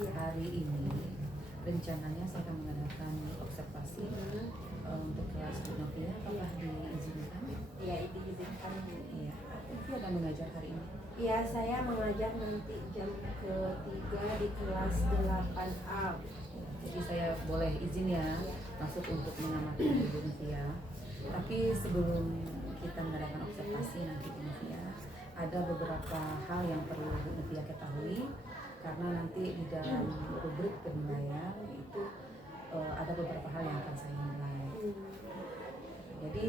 hari ini rencananya saya akan mengadakan observasi untuk kelas Bu Novia. Apakah diizinkan? Iya, diizinkan. Iya. Novia akan mengajar hari ini. Iya, saya mengajar nanti jam ke-3 di kelas 8A. Jadi saya boleh izin ya masuk untuk mengamati Bu Novia. Tapi sebelum kita mengadakan observasi nanti Bu Novia, ada beberapa hal yang perlu Bu Novia ketahui karena nanti di dalam rubrik penilaian itu ada beberapa hal yang akan saya nilai. Jadi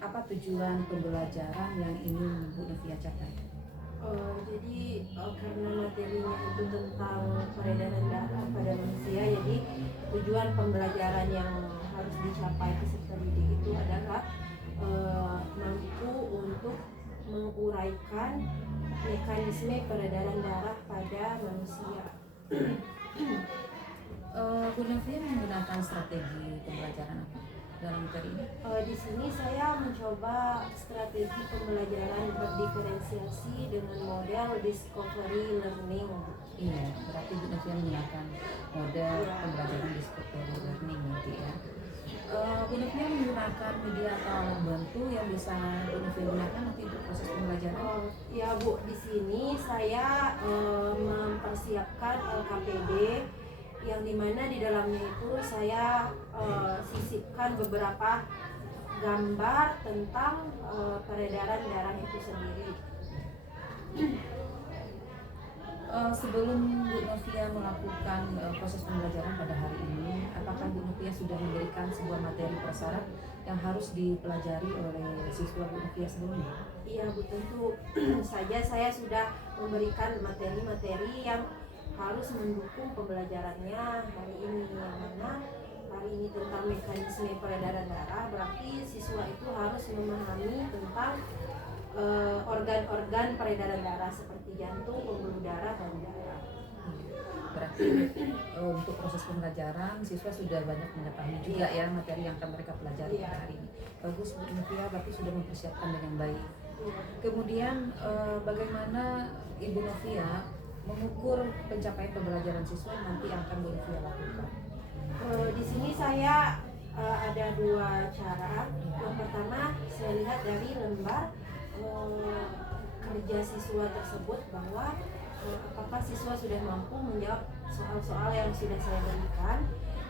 apa tujuan pembelajaran yang ingin Bu Novia capai? Jadi karena materinya itu tentang peredaran darah pada manusia, jadi tujuan pembelajaran yang harus dicapai peserta didik itu adalah mampu untuk menguraikan mekanisme peredaran darah pada manusia. Bu Novia menggunakan strategi pembelajaran apa dalam materi ini? Di sini saya mencoba strategi pembelajaran berdiferensiasi dengan model discovery learning. Iya, berarti Bu Novia menggunakan model pembelajaran discovery learning nanti ya. Bu Novia menggunakan media atau alat bantu yang bisa Bu Novia gunakan nanti untuk proses pembelajaran? Ya Bu, di sini saya mempersiapkan LKPD yang dimana di dalamnya itu saya sisipkan beberapa gambar tentang peredaran darah itu sendiri. Sebelum Bu Novia melakukan proses pembelajaran pada hari ini, apakah Bu Novia sudah memberikan sebuah materi prasyarat yang harus dipelajari oleh siswa Bu Novia sebelumnya? Iya Bu, tentu saja saya sudah memberikan materi-materi yang harus mendukung pembelajarannya hari ini, yang mana hari ini tentang mekanisme peredaran darah, berarti siswa itu harus memahami tentang organ-organ peredaran darah seperti jantung, pembuluh darah, dan darah. Berarti untuk proses pembelajaran siswa sudah banyak mengetahui juga ya materi yang akan mereka pelajari pada hari ini. Bagus Bu Novia, berarti sudah mempersiapkan dengan baik. Kemudian bagaimana Ibu Novia mengukur pencapaian pembelajaran siswa nanti yang akan Bu Novia lakukan? Di sini saya ada dua cara. Yang pertama, saya lihat dari lembar kerja siswa tersebut bahwa apakah siswa sudah mampu menjawab soal-soal yang sudah saya berikan.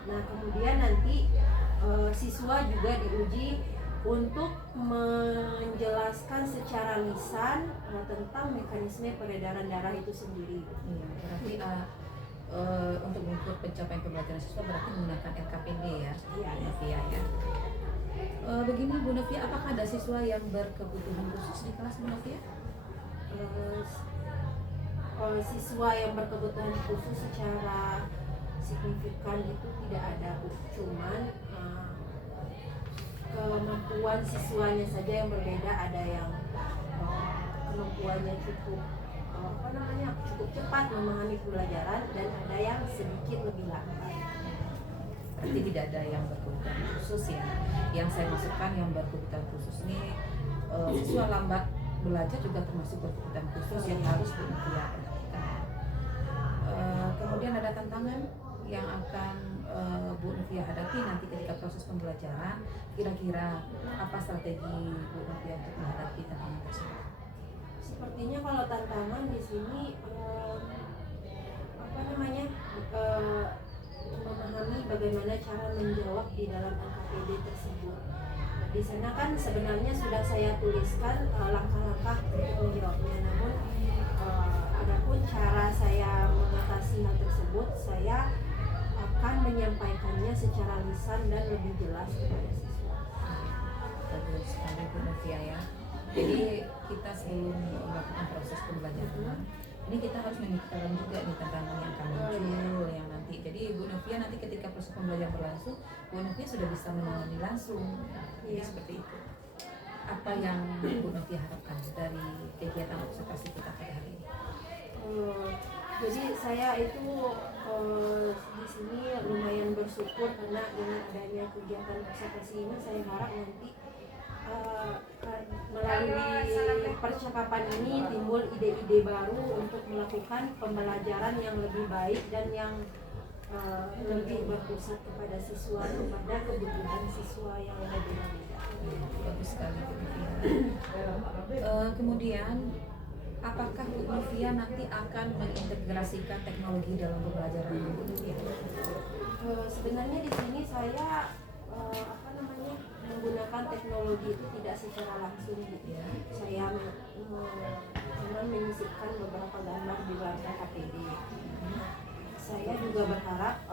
Nah, kemudian nanti siswa juga diuji untuk menjelaskan secara lisan tentang mekanisme peredaran darah itu sendiri. Berarti untuk mengukur pencapaian pembelajaran siswa berarti menggunakan LKPD ya, Bu Novia ya. Begini Bu Novia, apakah ada siswa yang berkebutuhan khusus di kelas Bu Novia? Siswa yang berkebutuhan khusus secara signifikan itu tidak ada, Cuman kemampuan siswanya saja yang berbeda. Ada yang kemampuannya cukup cepat memahami pembelajaran, dan ada yang sedikit lebih lambat. Berarti tidak ada yang berkebutuhan khusus ya. Yang saya masukkan yang berkebutuhan khusus ini siswa lambat belajar juga termasuk berkebutuhan khusus yang harus Bu Novia perhatikan. Kemudian ada tantangan yang akan Bu Novia hadapi nanti ketika proses pembelajaran. Kira-kira apa strategi Bu Novia untuk menghadapi tantangan tersebut? Sepertinya kalau tantangan di sini memahami bagaimana cara menjawab di dalam LKPD tersebut. Di sana kan sebenarnya sudah saya tuliskan langkah-langkah untuk menjawabnya, namun adapun cara saya mengatasi hal tersebut, saya akan menyampaikannya secara lisan dan lebih jelas kepada siswa. Bagus sekali Bu Novia ya. Jadi kita sebelum melakukan proses pembelajaran, ini kita harus memikirkan juga nih tantangan yang akan muncul yang nanti. Jadi Bu Novia nanti ketika proses pembelajaran berlangsung, Bu Novia sudah bisa menangani langsung. Jadi seperti itu. Apa yang Bu Novia harapkan dari kegiatan observasi kita pada hari ini? Jadi saya itu di sini lumayan bersyukur karena dengan adanya kegiatan observasi ini, saya harap nanti melalui percakapan ini timbul ide-ide baru untuk melakukan pembelajaran yang lebih baik dan yang lebih berpusat kepada siswa, kepada kebutuhan siswa yang berbeda-beda. Bagus sekali Bu Novia. Kemudian apakah Bu Novia nanti akan mengintegrasikan teknologi dalam pembelajaran Bu Novia? Sebenarnya di sini saya menggunakan teknologi itu tidak secara langsung gitu ya. Saya cuma menyisipkan beberapa gambar di dalam KPD. Saya juga berharap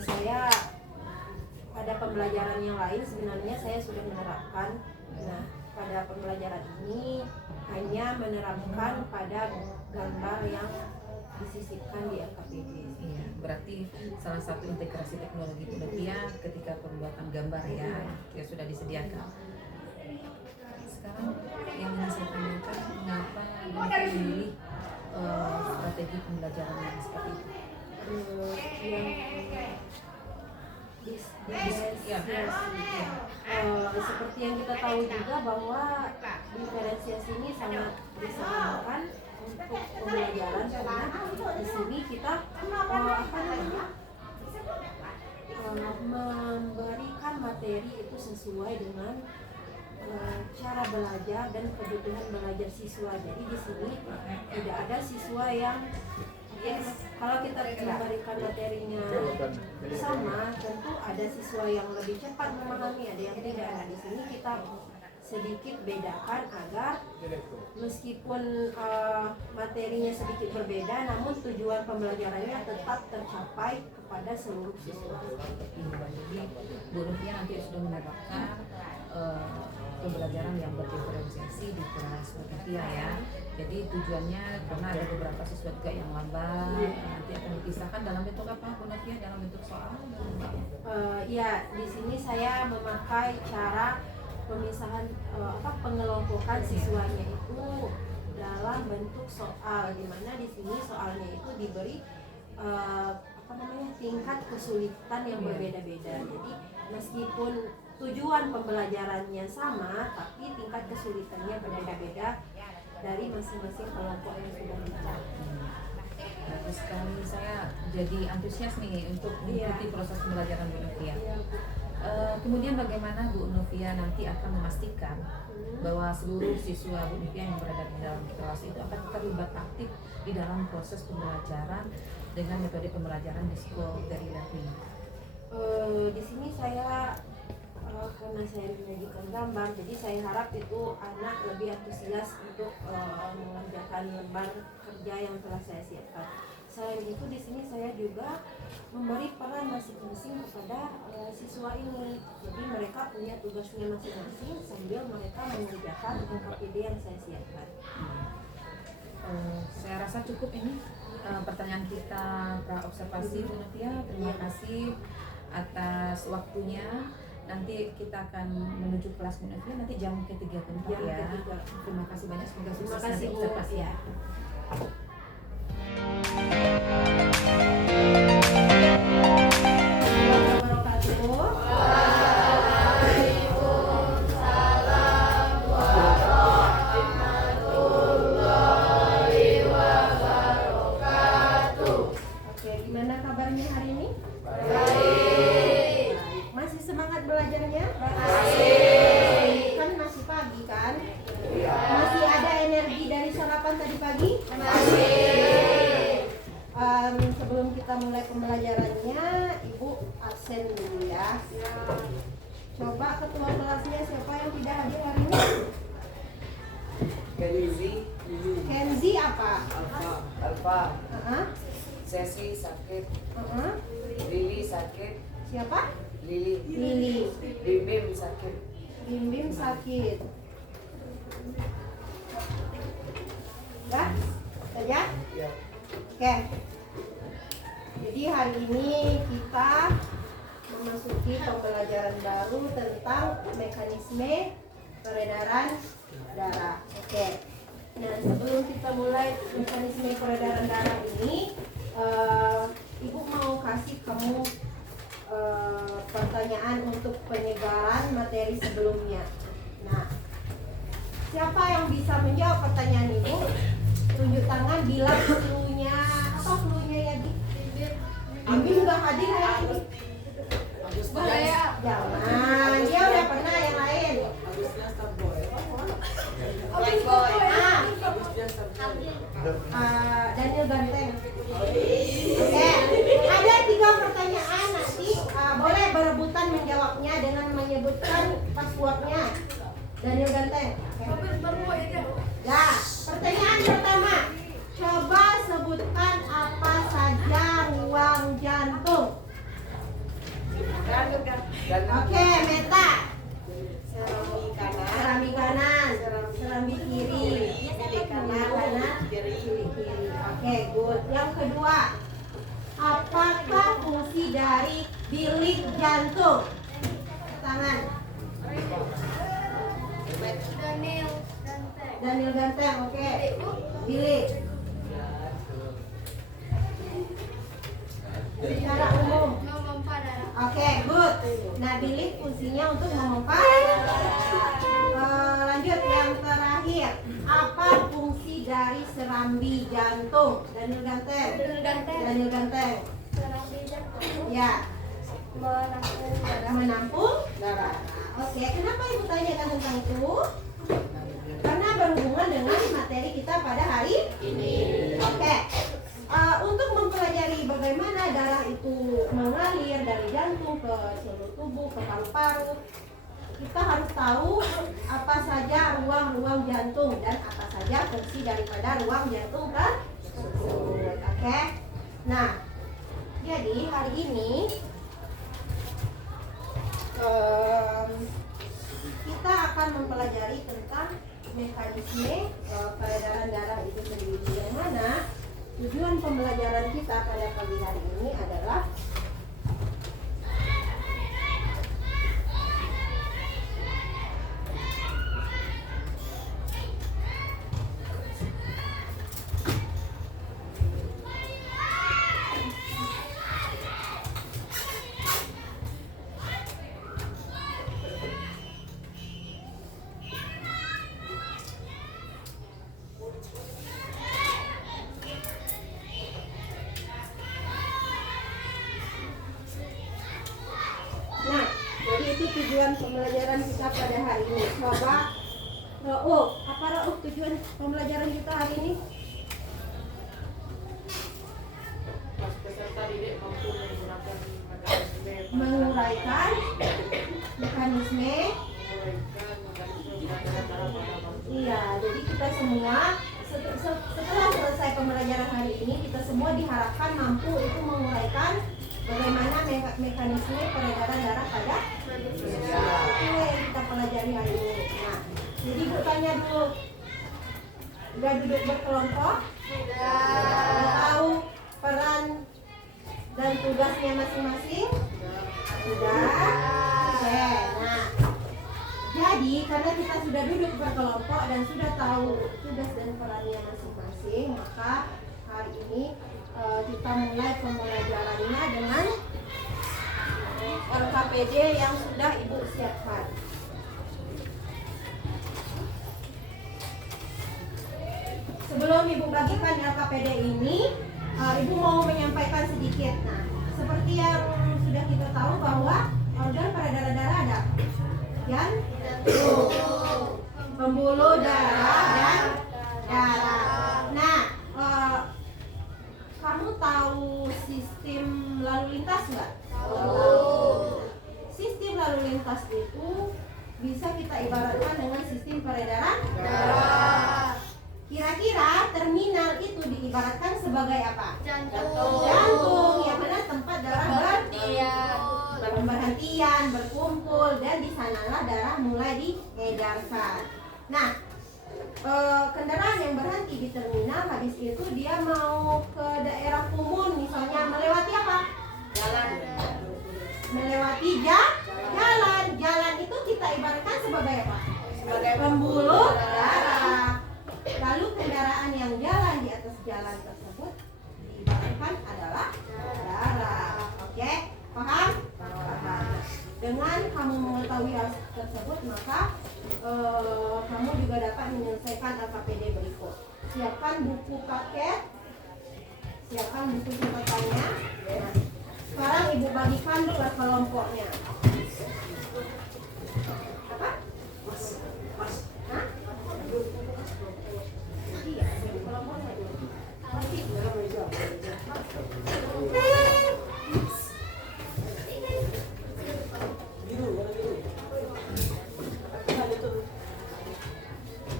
saya pada pembelajaran yang lain sebenarnya saya sudah menerapkan. Nah, pada pembelajaran ini hanya menerapkan pada gambar yang disisipkan di LKPD. Iya, berarti salah satu integrasi teknologi Bu Novia ketika pembuatan gambar ya sudah disediakan. Sekarang yang ingin saya tanyakan, mengapa Bu Novia memilih strategi pembelajaran yang seperti itu? Seperti yang kita tahu juga bahwa diferensiasi ini sangat disamakan untuk pembelajaran, karena di sini kita memberikan materi itu sesuai dengan cara belajar dan kebutuhan belajar siswa. Jadi di sini tidak ada siswa yang kalau kita memberikan materinya sama, tentu ada siswa yang lebih cepat memahami, ada yang tidak. Nah, di sini kita sedikit bedakan agar meskipun materinya sedikit berbeda, namun tujuan pembelajarannya tetap tercapai kepada seluruh siswa. Jadi Bu Novia nanti sudah menerapkan pembelajaran yang berdiferensiasi di kelas Bu Novia ya. Jadi tujuannya karena ada beberapa siswa juga yang lambat, nanti akan dipisahkan dalam bentuk apa Bu Novia? Dalam bentuk soal? Ya, di sini saya memakai cara pemisahan pengelompokan siswanya itu dalam bentuk soal, di mana di sini soalnya itu diberi tingkat kesulitan yang berbeda-beda. Jadi meskipun tujuan pembelajarannya sama, tapi tingkat kesulitannya berbeda-beda dari masing-masing kelompok yang sudah dicatat. Bagus sekali, saya jadi antusias nih untuk mengikuti proses pembelajaran Bu Novia. Kemudian bagaimana Bu Novia nanti akan memastikan bahwa seluruh siswa Bu Novia yang berada di dalam kelas itu akan terlibat aktif di dalam proses pembelajaran dengan metode pembelajaran discovery learning? Di sini saya karena saya menyajikan gambar, jadi saya harap itu anak lebih antusias untuk mengerjakan lembar kerja yang telah saya siapkan. Selain itu di sini saya juga memberi peran masing-masing kepada siswa ini. Jadi mereka punya tugasnya masing-masing sambil mereka mengerjakan KPD yang saya siapkan. Saya rasa cukup ini pertanyaan kita pra observasi Bu Novia. Terima kasih atas waktunya. Nanti kita akan menuju kelas Bu Novia nanti jam ketiga ya. Terima kasih banyak, semoga sukses nanti observasi ya. Oke, gimana kabarnya hari ini? Baik. Masih semangat belajarnya? Baik. Kan masih pagi kan? Masih ada energi dari sarapan tadi pagi? Masih. Sebelum kita mulai pembelajarannya, Ibu absen dulu ya. Coba ketua kelasnya siapa yang tidak hadir hari ini? Kenzi apa? Alfa. Uh-huh. Sesi sakit. Uh-huh. Lili sakit. Siapa? Lili. Lili. Bim sakit. Bim sakit. Udah? Saja? Ya. Oke. Jadi hari ini kita memasuki pembelajaran baru tentang mekanisme peredaran darah. Oke. Nah, sebelum kita mulai mekanisme peredaran darah ini, Ibu mau kasih kamu pertanyaan untuk penyegaran materi materi sebelumnya. Nah, siapa yang bisa menjawab pertanyaan Ibu? Tunjuk tangan, bilang clue-nya. Apa clue-nya ya, Di? Abi nggak hadir hari ini. Jangan, dia udah pernah yang lain. Daniel Ganteng. Oke, ada 3 pertanyaan nanti. Boleh berebutan menjawabnya dengan menyebutkan passwordnya. Daniel Ganteng. Ya, pertanyaan pertama. Coba sebutkan apa saja ruang jantung. Oke, Meta. Serambi kanan, serambi kiri, bilik kanan, bilik kiri. Oke, good. Yang kedua, apakah fungsi dari bilik jantung? Tangan. Daniel Ganteng, oke. Bilik. Secara umum. Oke, good. Nah, bilik fungsinya untuk memompa. Lanjut yang terakhir. Apa fungsi dari serambi jantung? Daniel Ganteng. Daniel Ganteng. Ya. Menampung darah. Oke, kenapa Ibu tanyakan tentang itu? Karena berhubungan dengan materi kita pada hari ini. Oke. Untuk mempelajari bagaimana darah itu mengalir dari jantung ke seluruh tubuh, ke paru-paru, kita harus tahu apa saja ruang-ruang jantung dan apa saja fungsi daripada ruang jantung tersebut. Oke. Nah, jadi hari ini kita akan mempelajari tentang mekanisme peredaran darah itu sendiri, yang mana tujuan pembelajaran kita pada pagi hari ini adalah tujuan pembelajaran kita pada hari ini. Coba apa tujuan pembelajaran kita hari ini? Menguraikan mekanisme. Iya, jadi kita semua setelah selesai pembelajaran hari ini, kita semua diharapkan mampu itu menguraikan bagaimana mekanisme peredaran darah pada manusia. Itu yang kita pelajari hari ini. Nah, jadi bertanya dulu, udah duduk berkelompok? Sudah. Tahu peran dan tugasnya masing-masing? Sudah. Oke. Nah, jadi karena kita sudah duduk berkelompok dan sudah tahu tugas dan perannya masing-masing, maka hari ini kita mulai pembelajarannya dengan LKPD yang sudah Ibu siapkan. Sebelum Ibu bagikan LKPD ini, Ibu mau menyampaikan sedikit. Nah, seperti yang sudah kita tahu bahwa organ peredaran darah ada jantung, pembuluh darah dan darah. Nah, kamu tahu sistem lalu lintas nggak? Tahu. Sistem lalu lintas itu bisa kita ibaratkan dengan sistem peredaran darah. Kira-kira terminal itu diibaratkan sebagai apa? Jantung. Jantung, yang mana tempat darah berhentian, berkumpul, dan di sanalah darah mulai diedarkan. Nah, kendaraan yang berhenti di terminal habis itu dia mau ke daerah Kumun misalnya, melewati apa? Jalan. Melewati jalan. Jalan itu kita ibaratkan sebagai apa? Sebagai pembuluh darah. Lalu kendaraan yang jalan di atas jalan tersebut diibaratkan adalah darah. Oke, paham? Paham. Dengan kamu mengetahui tersebut, maka kamu juga dapat menyelesaikan LKPD berikut. Siapkan buku paket, siapkan buku catatannya. Nah, sekarang ibu bagikan per kelompoknya. Apa? Hah? Iya, kelompok saja.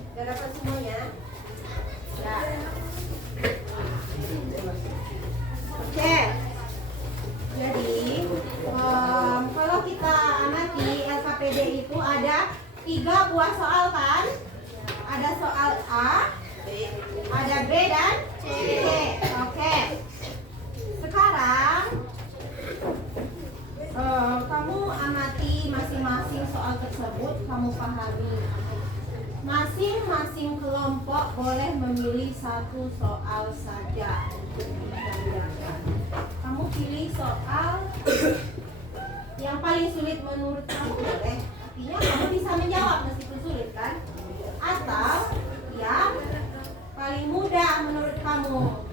Sudah dapat semuanya? Ya. Oke. Jadi kalau kita amati LKPD itu ada 3 buah soal kan? Ada soal A, ada B dan C. Oke. Sekarang kamu amati masing-masing soal tersebut, kamu pahami. Masing-masing kelompok boleh memilih 1 soal saja untuk dikerjakan. Kamu pilih soal yang paling sulit menurut kamu boleh. Artinya kamu bisa menjawab meskipun sulit kan? Atau yang paling mudah menurut kamu.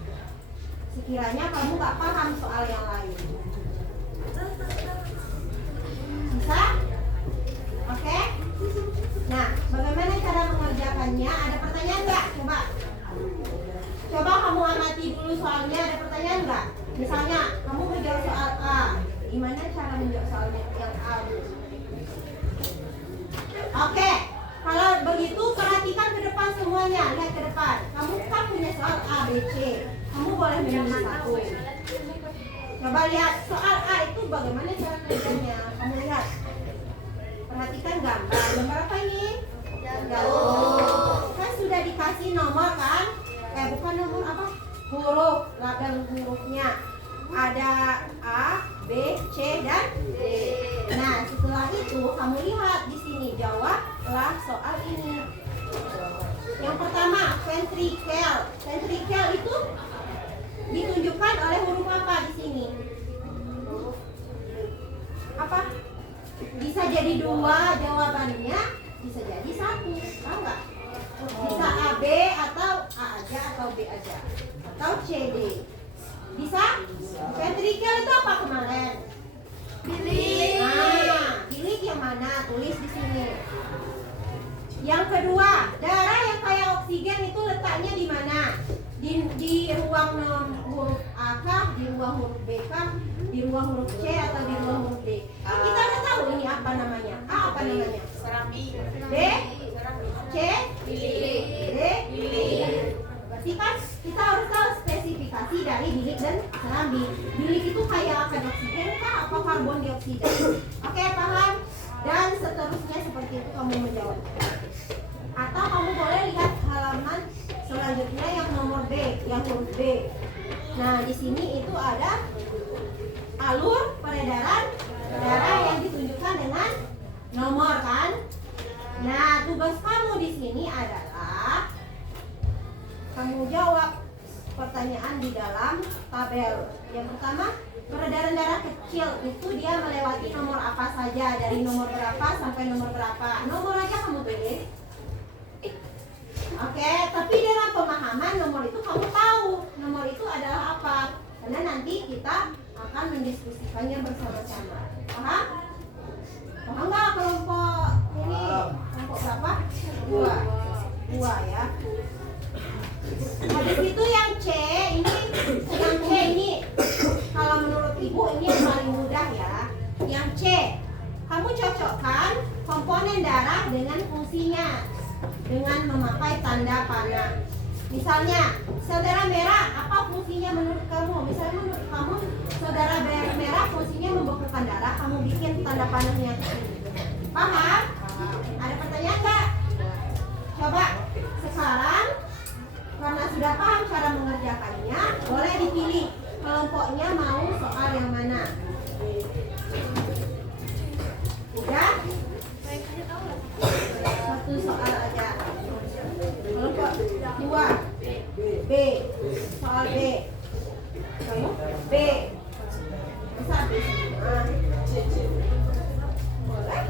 Sekiranya kamu gak paham soal yang lain. Bisa? Oke? Nah, bagaimana cara mengerjakannya? Ada pertanyaan nggak? Coba kamu amati dulu soalnya. Ada pertanyaan nggak? Misalnya, kamu menjawab soal A. Gimana cara menjawab soal yang A? Oke, kalau begitu perhatikan ke depan semuanya. Lihat ke depan. Kamu kan punya soal A, B, C. Kamu boleh memilih 1. Coba lihat soal A itu bagaimana cara kerjanya. Kamu lihat. Perhatikan gambar. Gambar apa ini? Kan sudah dikasih nomor kan? Bukan nomor apa? Huruf. Label hurufnya. Ada A, B, C dan D. Nah, setelah itu kamu lihat di sini, jawablah soal ini. Yang pertama, ventrikel. Ventrikel itu ditunjukkan oleh huruf apa di sini? Apa? Bisa jadi 2 jawabannya, bisa jadi 1. Tahu nggak? Bisa A, B atau A aja atau B aja atau C, D. Bisa? Ventrikel itu apa kemarin? Bilik. Nah, bilik yang mana? Tulis di sini. Yang kedua, darah yang kayak oksigen itu letaknya di mana? Di ruang huruf A kah? Di ruang huruf B kah? Di ruang huruf C atau di ruang huruf D? Kan kita udah tahu ini apa namanya. A apa namanya? Serambi. B? C? Bilik. D? Bilik. Berarti kan kita harus tahu spesifikasi dari bilik dan serambi. Bilik itu kayak akan oksigen kah? Apa karbon dioksida? Oke, paham? Dan seterusnya seperti itu kamu menjawab. Atau kamu boleh lihat halaman selanjutnya yang nomor B, yang huruf B. Nah, di sini itu ada alur peredaran darah yang ditunjukkan dengan nomor kan? Nah, tugas kamu di sini adalah kamu jawab pertanyaan di dalam tabel. Yang pertama, peredaran darah kecil itu dia melewati nomor apa saja, dari nomor berapa sampai nomor berapa. Nomor aja kamu tulis. Oke, tapi dalam pemahaman nomor itu kamu tahu nomor itu adalah apa. Karena nanti kita akan mendiskusikannya bersama-sama. Paham? Paham nggak kelompok ini? Kelompok berapa? 2 ya. Habis itu yang C ini kalau menurut ibu ini yang paling mudah ya. Yang C, kamu cocokkan komponen darah dengan fungsinya dengan memakai tanda panah. Misalnya, sel darah merah apa fungsinya menurut kamu? Misalnya menurut kamu sel darah merah fungsinya membekukan darah, kamu bikin tanda panahnya. Paham? Ada pertanyaan nggak? Coba sekarang karena sudah paham cara mengerjakannya, boleh dipilih kelompoknya mau soal yang mana. Udah? 1 soal aja. Kelompok 2 B, soal B. Kamu B. Bisa B. Boleh?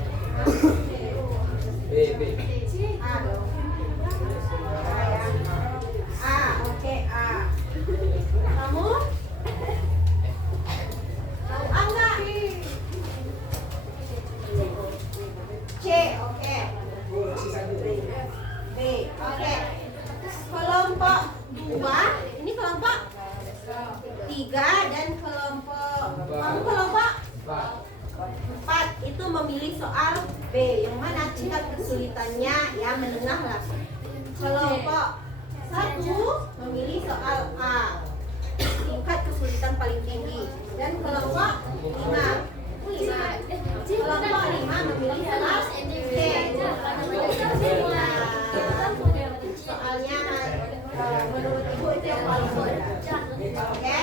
3 dan kelompok 4 itu memilih soal B, yang mana tingkat kesulitannya ya menengah lah. Kelompok 1 memilih soal A, tingkat kesulitan paling tinggi, dan kelompok 5 memilih soal C. Soalnya menurut ibu itu yang paling mudah. Oke.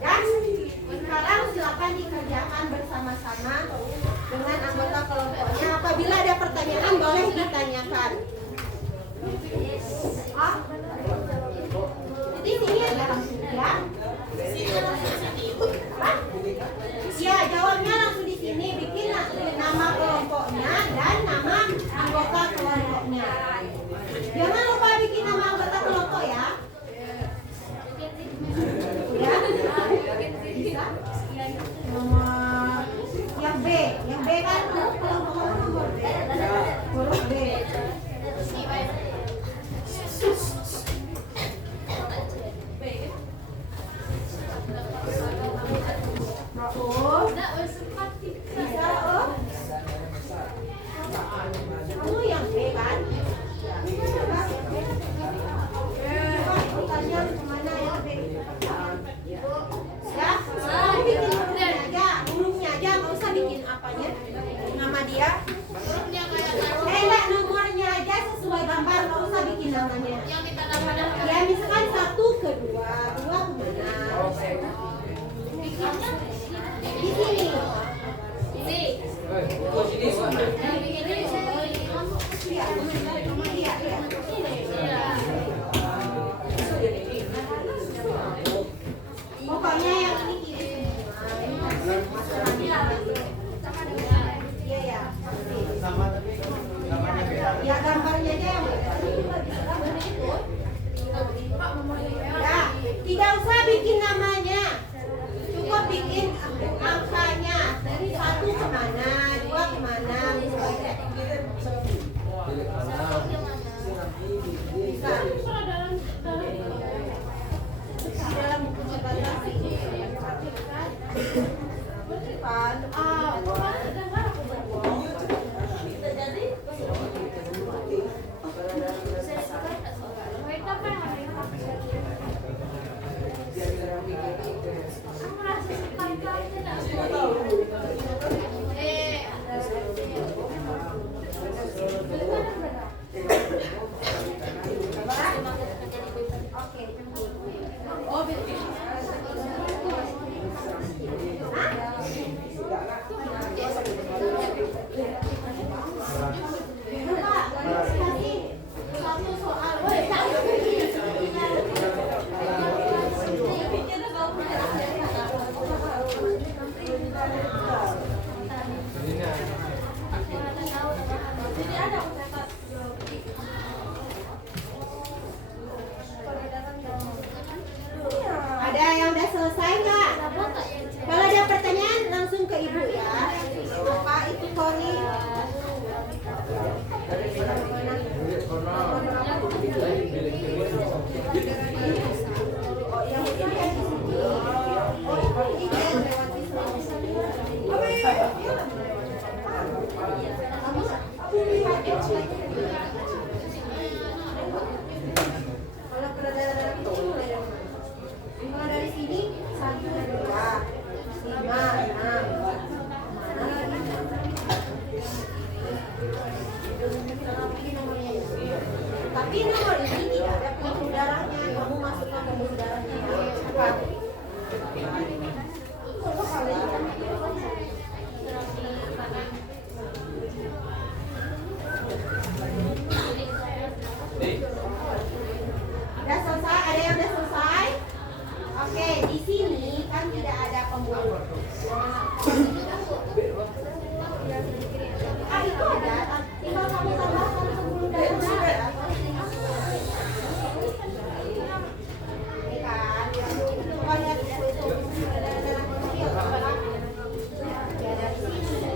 Dan sekarang silakan dikerjakan bersama-sama dengan anggota kelompoknya. Apabila ada pertanyaan boleh ditanyakan. Jadi sini ada langsung ya. Ya, jawabnya langsung di sini. Bikin nama kelompoknya dan nama anggota kelompoknya. Jangan lupa bikin nama anggota kelompok ya. Ya. Bisa? Nomor yang B kan kelompok nomor B. Huruf B. Bisa kamu yang B kan? Tanya kemana yang B? Ya, kamu bikin hurufnya aja, nggak usah bikin apanya, nama dia. Enggak, nomornya aja sesuai gambar, nggak usah bikin namanya. Ya, misalkan 1 ke 2, 2 kemana? Di sini. Pokoknya yang ini kiri semua. Iya ya. Ya gambarnya aja yang ya, tidak usah bikin namanya. Cukup bikin angkanya. Dari 1 kemana, 2 kemana, bisa. Dalam buku catatan ini ada yang udah selesai nggak? Kalau ada pertanyaan langsung ke ibu ya. Pak itu Koni. Oh yang ini kan di sini. Oh ini kan lewat di sini. Kalau berada itu mulai dari mana? Kalau dari sini 1, 2, 5, 6. Tapi nomor ini tidak ada pembuluh darahnya. Kamu masukkan pembuluh darahnya. Udah selesai? Ada yang udah selesai? Oke, di sini kan tidak ada pembuluh. Itu ada. Tinggal kamu tambahkan pembuluh darah. Ini kan. Coba lihat itu. Ada darah kecil. Ya dari sini.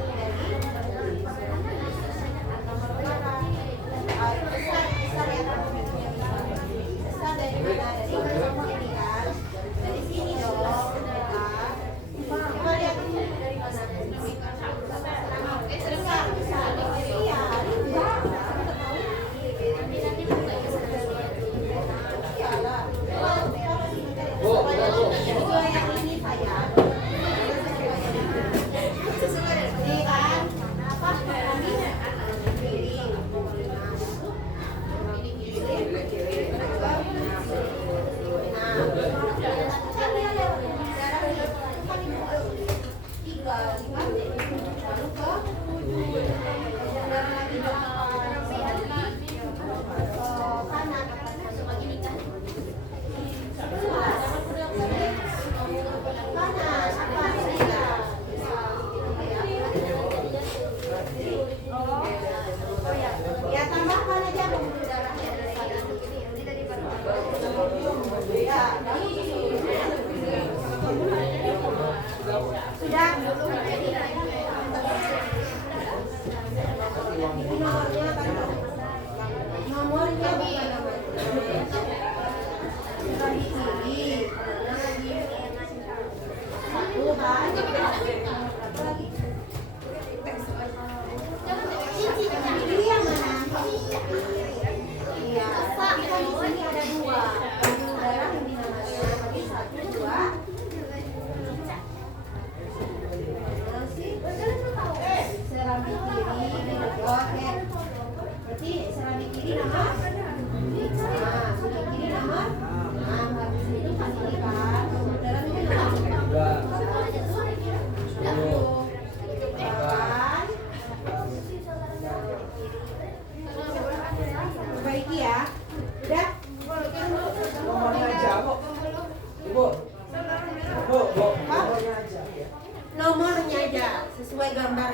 sesuai gambar.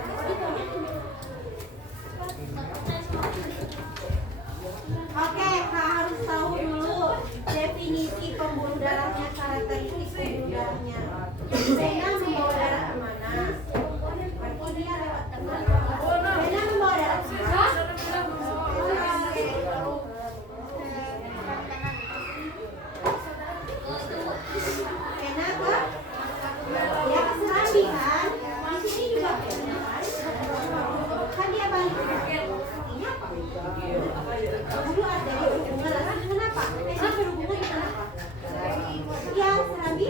Oke, Kak harus tahu dulu definisi pembuluh darahnya, karakteristik pembuluh darahnya. Vena membawa darah kemana? Berarti dia lewat tengah. Vena membawa darah kemana? Vena ke? Dia ke serambi kan? Di sini juga vena kan? Kan dia balik. Artinya apa? Dulu ada hubungan lagi dengan apa? Vena berhubungan dengan apa? Ya, serambi.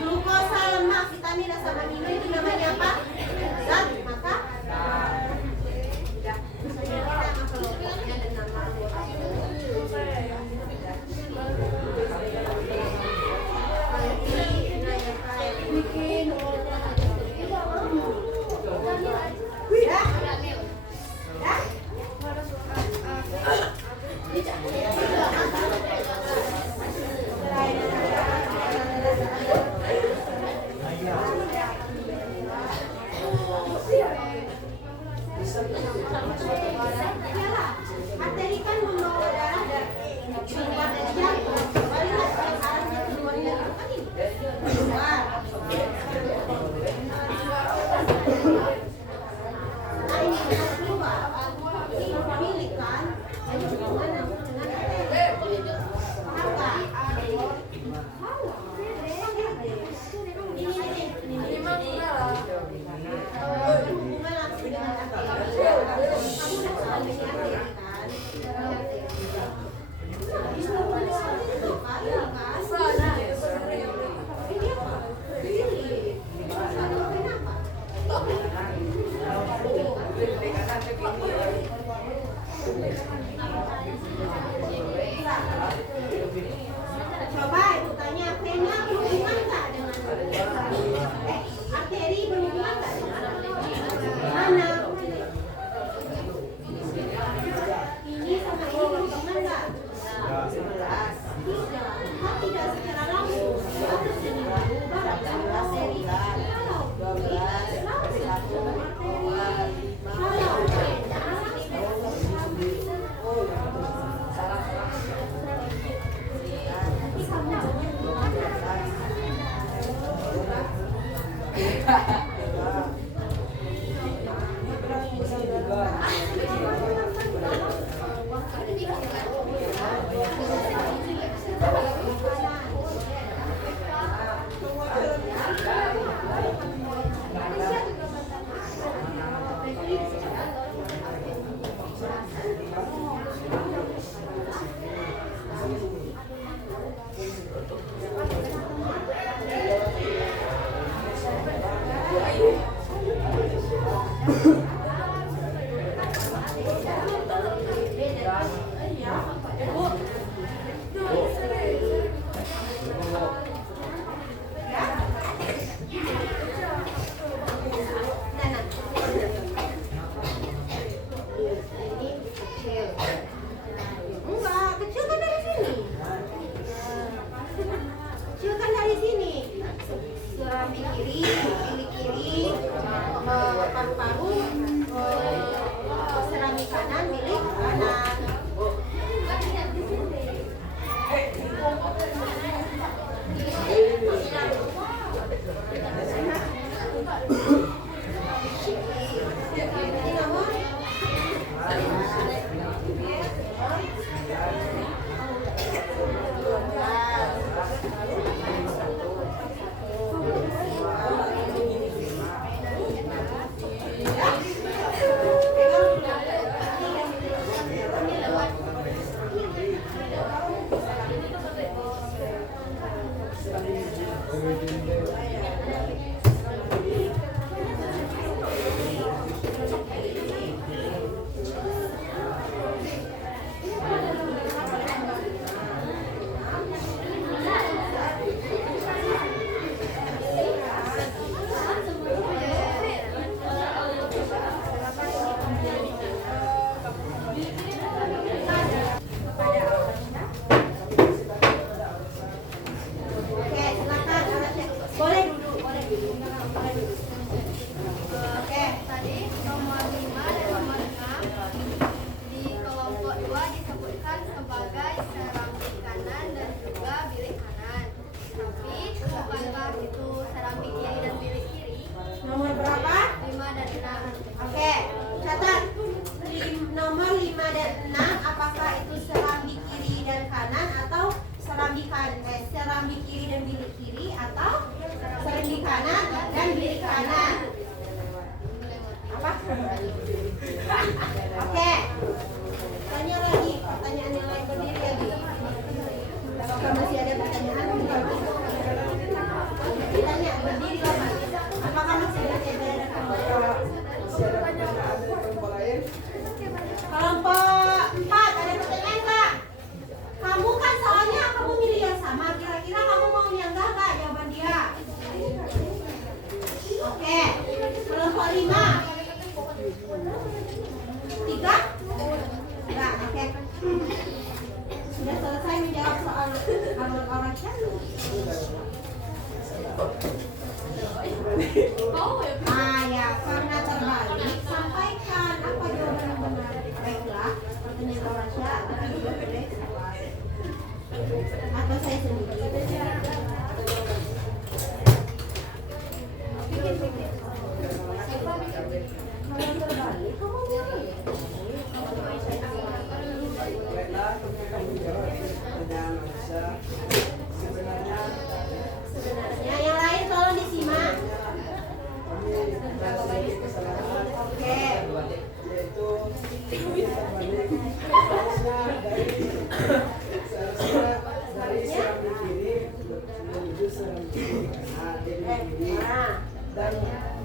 Glukosa, lemak, vitamin, asam amino itu namanya apa? Zat. Maka nama kelompoknya dan nama arteri kan membawa darah dari keluar dari jantung. Kembali arahnya keluar dari apa nih? Keluar. Nah ini keluar. Ini milik kan? Jadi hubungan dengan arteri. Paham nggak? Ini berhubungan langsung dengan arteri. Kamu udah tahu ini arteri kan? Coba ibu tanya, vena berhubungan nggak dengan arteri berhubungan nggak dengan mana? Ini sama ini berhubungan nggak? Tidak. Tidak secara langsung. Harus ini berubah dalam arteri. Kalau tidak langsung arteri. Kalau enggak, kecil kan dari sini. Kecil kan dari sini. Serambi kiri, pilih kiri, paru-paru, serambi kanan, milik kanan. Ini nomor Oke, tadi nomor 5 dan nomor 6 di kelompok 2 disebutkan sebagai serambik kanan dan juga bilik kanan. Tapi bukankah itu serambik kiri dan bilik kiri? Nomor berapa? 5 dan 6. Oke, catat. Nomor 5 dan 6, apakah itu serambi kiri dan kanan atau serambi kiri dan bilik kiri atau serambi kanan dan bilik kanan? Apa? Oke. Tanya lagi, pertanyaan yang lain berdiri lagi. Apakah masih ada pertanyaan? Ditanya berdiri lagi. Apakah masih ada pertanyaan? Kelompok 4 ada pertanyaan Kak? Kamu kan soalnya kamu milih yang sama. Kira-kira kamu mau yang enggak jawaban dia? Oke. Kelompok 5 3? Enggak, oke. Sudah selesai menjawab soal orang-orang ya, karena terbalik, sampaikan apa jawaban yang benar. Baiklah, pertanyaan Orasya atau saya sendiri. Kalau terbalik, kamu milih. Sebenarnya yang lain tolong disimak. Oke. Dari serambi kiri menuju serambi kiri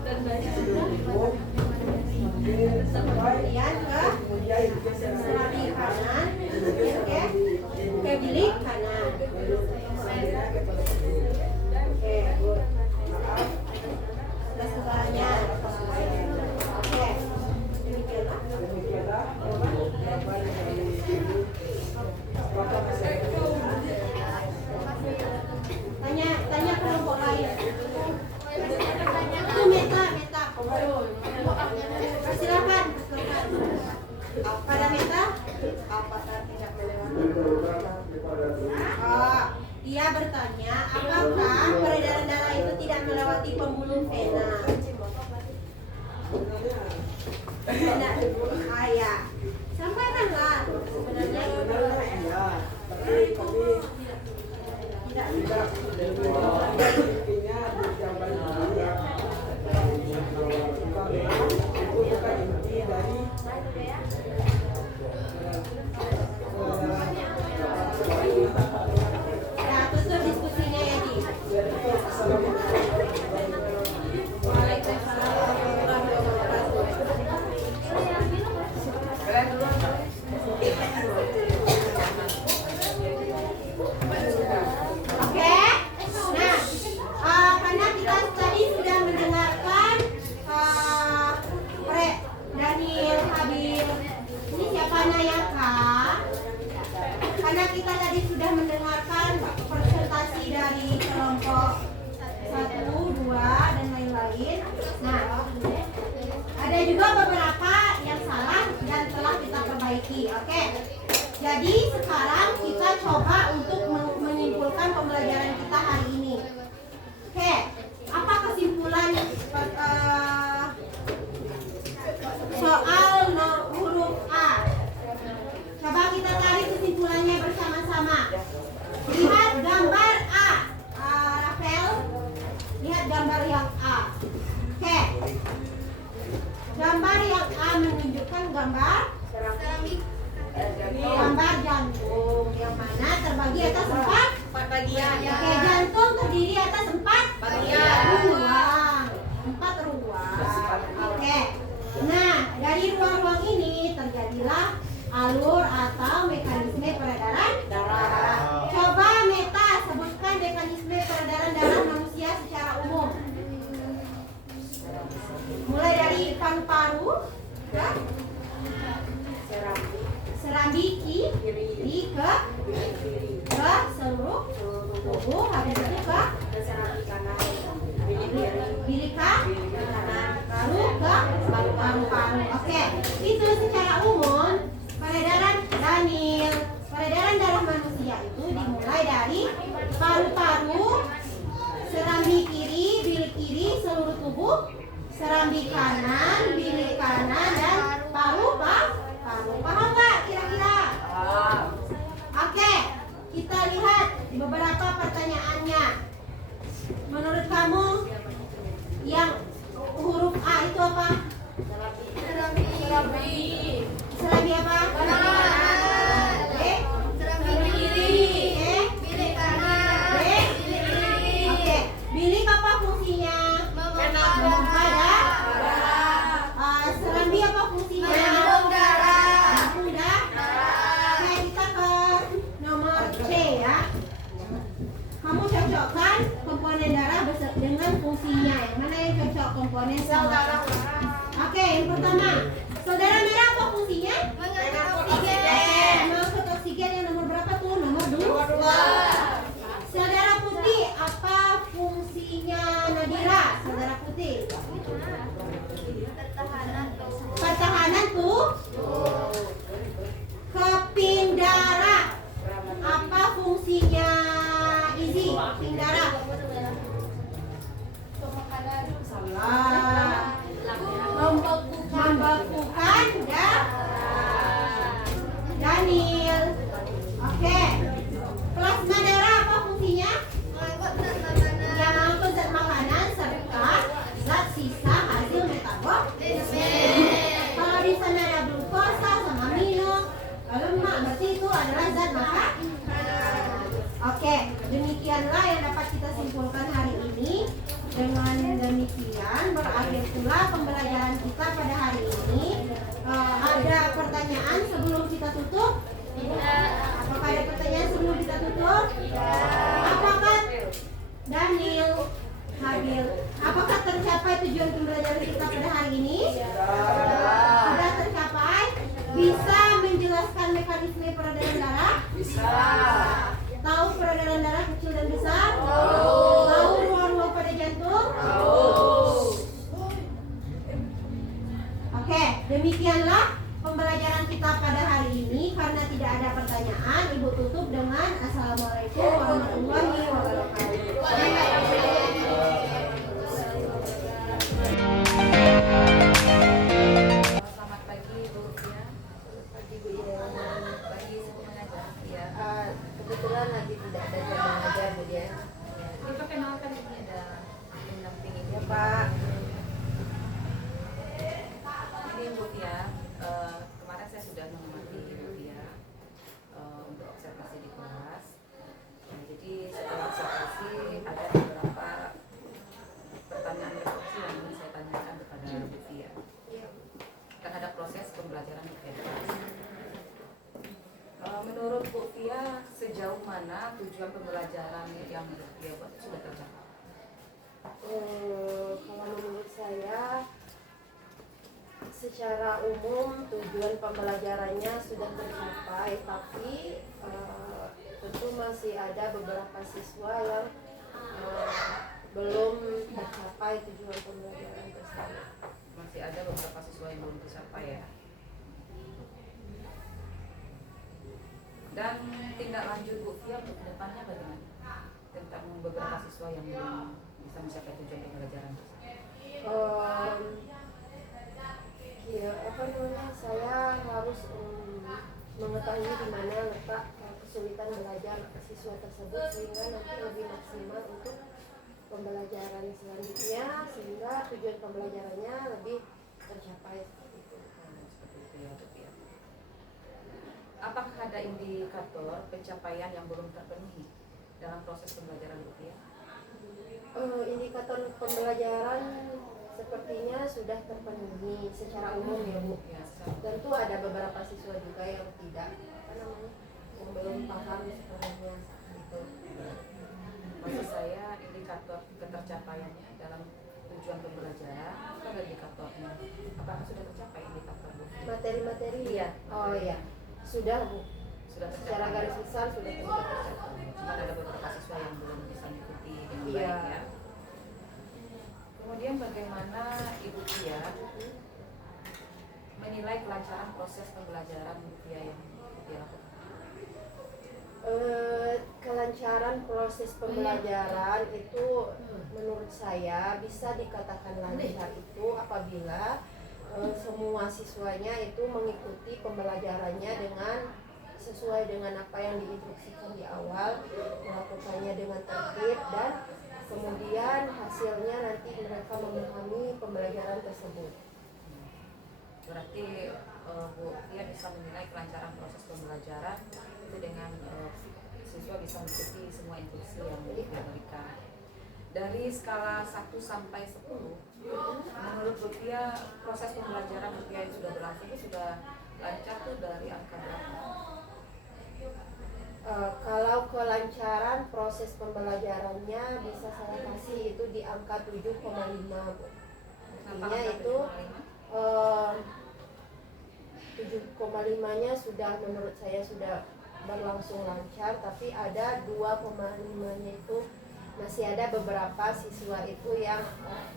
dan sebelum itu sampai kemudian ke Serambi kanan, oke, ke bilik kanan. Oke, maaf. Sudah sebelahnya. Oke, demikianlah. jawaban dari ibu. Apakah masih ada pertanyaan? Tanya kelompok lain. Itu meta. Silakan. Pada meta, apakah tidak melewati? Dia bertanya, apakah peredaran darah itu tidak melewati pembuluh vena? Ya. Sampaikanlah. Sebenarnya Ya, tapi tidak. tidak intinya di jawaban itu bukan inti dari Ya, tutup diskusinya ya, Di. Waalaikumsalam warahmatullahi wabarakatuh. Oke. Nah, karena kita tadi sudah mendengarkan Daniel Habil. Ini siapa Nayaka? Karena kita tadi sudah mendengarkan presentasi dari kelompok 1, 2 dan lain-lain. Nah, ada juga beberapa yang salah dan telah kita perbaiki. Oke. Jadi sekarang kita coba untuk menyimpulkan pembelajaran kita hari ini. Oke, apa kesimpulan soal huruf A? Coba kita tarik kesimpulannya bersama-sama. Lihat gambar A. Rafael, lihat gambar yang A. Oke. Gambar yang A menunjukkan gambar jantung yang mana terbagi atas 4 bagian. Oke, jantung terdiri atas 4 bagian. Empat ruang. Oke. Nah, dari ruang-ruang ini terjadilah alur atau mekanisme peredaran darah. Coba Meta sebutkan mekanisme peredaran darah manusia secara umum. Mulai dari paru-paru ke serambi kiri ke seluruh tubuh, habis itu ke serambi kanan. serambi kanan, bilik kanan, dan paru, paru. Paham nggak kira-kira? Oke, kita lihat beberapa pertanyaannya. Menurut kamu yang huruf A itu apa? Serambi apa? Oke, bilik apa fungsinya? Memompa ya. Serambi apa fungsinya? Menampung darah. Oke, kita ke nomor C ya. Kamu cocokkan komponen darah dengan fungsinya. Yang mana yang cocok komponen sel darah? Oke, yang pertama, saudara merah apa fungsinya? Mengangkut oksigen yang nomor berapa tuh? Nomor 2. Saudara putih apa fungsinya Nadira? Saudara putih. Pertahanan tuh. Keping darah apa fungsinya Izzy? Keping darah. Salah. Membekukan Daniel. Oke. Plasma darah apa fungsinya? Yang mengangkut zat makanan serta zat sisa hasil metabolisme. Kalau di sana ada glukosa sama minum lemak, berarti itu adalah zat makanan. Oke, demikianlah yang dapat kita simpulkan hari ini. Dengan demikian berakhir pula pembelajaran kita pada hari ini. Ada pertanyaan sebelum kita tutup? Apakah ada pertanyaan sebelum kita tutup? Apakah Daniel, Habil, apakah tercapai tujuan pembelajaran kita pada hari ini? Sudah tercapai? Bisa menjelaskan mekanisme peredaran darah? Bisa. Tahu peredaran darah kecil dan besar? Tahu. Tahu ruang-ruang pada jantung? Oke, demikianlah pembelajaran kita pada hari ini. Karena tidak ada pertanyaan, Ibu tutup dengan Assalamualaikum warahmatullahi wabarakatuh. Selamat pagi Bu Tia. Pagi Bu ya. Pagi sebelum mengajar. Ya. Kebetulan lagi tidak ada jam mengajar Bu ya. Ini perkenalkan ini ada pendamping ini. Ya Pak. Ini Bu Tia, kemarin saya sudah mengamati Bu Tia untuk observasi di kelas. Jadi setelah observasi ada beberapa pertanyaan refleksi yang ingin saya tanyakan kepada Bu Tia terhadap proses pembelajaran di kelas. Menurut Bu Tia, sejauh mana tujuan pembelajaran yang Bu Tia buat sudah tercapai? Kalau menurut saya, secara umum tujuan pembelajarannya sudah tercapai, tapi tentu masih ada beberapa siswa yang belum tercapai tujuan pembelajaran tersebut. Masih ada beberapa siswa yang belum tercapai ya. Dan tindak lanjut Bu Tia untuk kedepannya bagaimana? Tentang beberapa siswa yang belum bisa mencapai tujuan pembelajaran tersebut. Ya, apa namanya? Saya harus mengetahui di mana letak kesulitan belajar siswa tersebut sehingga nanti lebih maksimal untuk pembelajaran selanjutnya, sehingga tujuan pembelajarannya lebih tercapai seperti itu. Seperti itu ya Bu Tia. Apakah ada indikator pencapaian yang belum terpenuhi dalam proses pembelajaran Bu Tia? Indikator pembelajaran sepertinya sudah terpenuhi secara umum ya Bu. Ya, Tentu ada beberapa siswa juga yang tidak, apa namanya, yang belum paham sepenuhnya gitu. maksud saya indikator ketercapaiannya dalam tujuan pembelajaran, apa indikatornya? Apakah sudah tercapai indikator Bu? Materi-materi? Iya. Oh iya, sudah Bu. Sudah Secara tercapai. garis besar sudah tercapai. Cuma ada beberapa siswa yang belum bisa mengikuti dengan Iya. baik ya. Kemudian bagaimana Ibu Tia menilai kelancaran proses pembelajaran Bu Tia yang dilakukan? Kelancaran proses pembelajaran itu menurut saya bisa dikatakan lancar itu apabila semua siswanya itu mengikuti pembelajarannya dengan sesuai dengan apa yang diinstruksikan di awal, melakukannya dengan tertib, dan kemudian hasilnya nanti mereka memahami pembelajaran tersebut. Berarti Bu Pia bisa menilai kelancaran proses pembelajaran itu dengan siswa bisa mengikuti semua instruksi yang diberikan. Dari skala 1 sampai 10, menurut Bu Pia proses pembelajaran Bu Pia yang sudah berlangsung itu sudah lancar tuh dari angka berapa? Kalau kelancaran proses pembelajarannya bisa saya kasih itu di angka 7,5. Artinya itu 7,5-nya sudah menurut saya sudah berlangsung lancar, tapi ada 2,5-nya itu masih ada beberapa siswa itu yang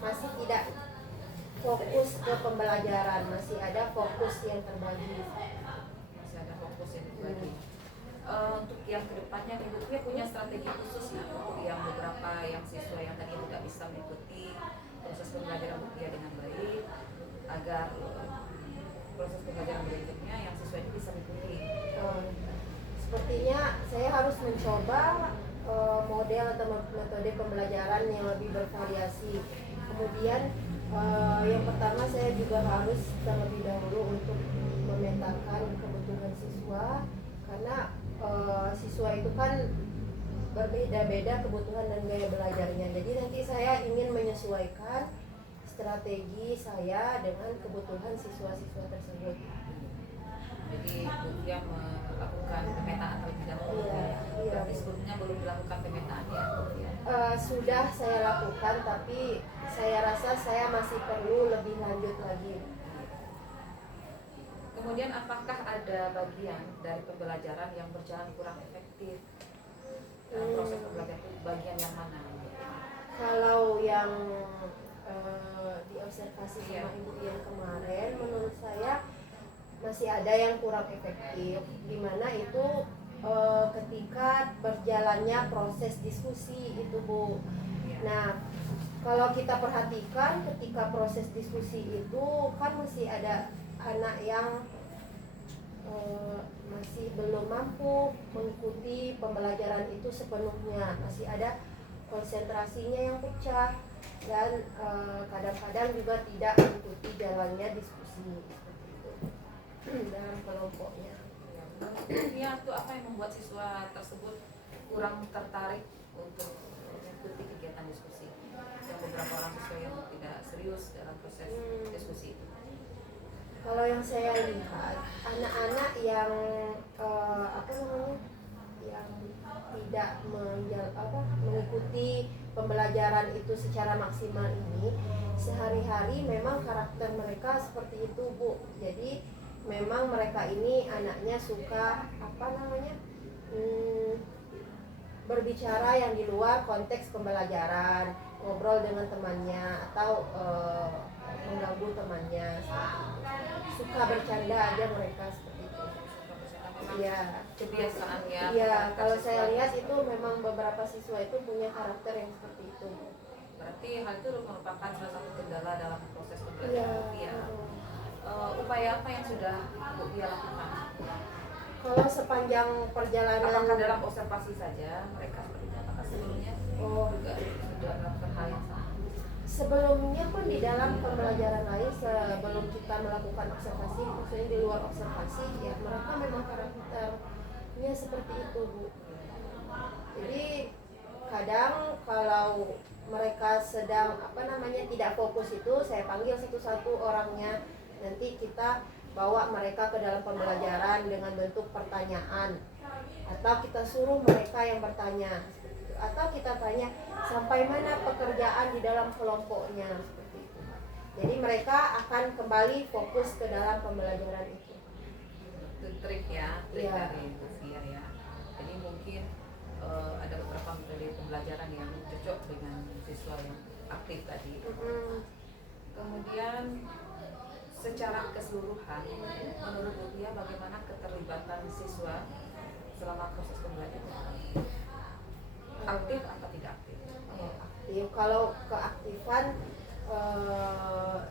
masih tidak fokus ke pembelajaran, masih ada fokus yang terbagi. Masih ada fokus yang dibagi. Untuk yang kedepannya Ibu Pia punya strategi khusus ya untuk yang beberapa yang siswa yang tadi tidak bisa mengikuti proses pembelajaran Bu Pia dengan baik, agar proses pembelajaran berikutnya yang siswa itu bisa mengikuti. Sepertinya saya harus mencoba model atau metode pembelajaran yang lebih bervariasi. Kemudian yang pertama saya juga harus terlebih dahulu untuk memetakan kebutuhan siswa, karena siswa itu kan berbeda-beda kebutuhan dan gaya belajarnya. Jadi nanti saya ingin menyesuaikan strategi saya dengan kebutuhan siswa-siswa tersebut. Jadi Bu Pia melakukan pemetaan terlebih dahulu. Iya. Berarti sebelumnya belum dilakukan pemetaan ya Bu Pia? Sudah saya lakukan, tapi saya rasa saya masih perlu lebih lanjut lagi. Kemudian apakah ada bagian dari pembelajaran yang berjalan kurang efektif? Dalam proses pembelajaran itu bagian yang mana? Kalau yang diobservasi sama Ibu yang kemarin, menurut saya masih ada yang kurang efektif, di mana itu ketika berjalannya proses diskusi itu Bu. Nah, kalau kita perhatikan ketika proses diskusi itu kan masih ada anak yang masih belum mampu mengikuti pembelajaran itu sepenuhnya, masih ada konsentrasinya yang pecah, dan kadang-kadang juga tidak mengikuti jalannya diskusi seperti itu dalam kelompoknya. Ya, itu apa yang membuat siswa tersebut kurang tertarik untuk mengikuti kegiatan diskusi? Yang beberapa orang siswa yang tidak serius dalam proses diskusi itu. Kalau yang saya lihat, anak-anak yang yang tidak mengikuti pembelajaran itu secara maksimal ini, sehari-hari memang karakter mereka seperti itu Bu. Jadi memang mereka ini anaknya suka berbicara yang di luar konteks pembelajaran, ngobrol dengan temannya atau mengganggu temannya, suka bercanda aja mereka seperti itu. Iya, Kebiasaannya. Iya, kalau saya lihat itu memang beberapa siswa itu punya karakter yang seperti itu. Berarti hal itu merupakan salah satu kendala dalam proses pembelajaran Bu Pia. Iya. Upaya apa yang sudah Bu Pia lakukan? Kalau sepanjang perjalanan, Apakah dalam observasi saja mereka seperti itu? Apakah sebelumnya juga sudah melakukan hal yang sama? sebelumnya pun di dalam pembelajaran lain sebelum kita melakukan observasi, maksudnya di luar observasi, ya mereka memang karakternya seperti itu Bu. Jadi kadang kalau mereka sedang tidak fokus itu, saya panggil satu-satu orangnya, nanti kita bawa mereka ke dalam pembelajaran dengan bentuk pertanyaan, atau kita suruh mereka yang bertanya, atau kita tanya sampai mana pekerjaan di dalam kelompoknya, seperti itu. Jadi mereka akan kembali fokus ke dalam pembelajaran itu. Itu trik ya, trik Iya. dari Bu Pia ya. Jadi mungkin ada beberapa metode pembelajaran yang cocok dengan siswa yang aktif tadi. Kemudian secara keseluruhan, menurut Bu Pia bagaimana keterlibatan siswa selama proses pembelajaran? Aktif atau tidak aktif? Aktif. Kalau keaktifan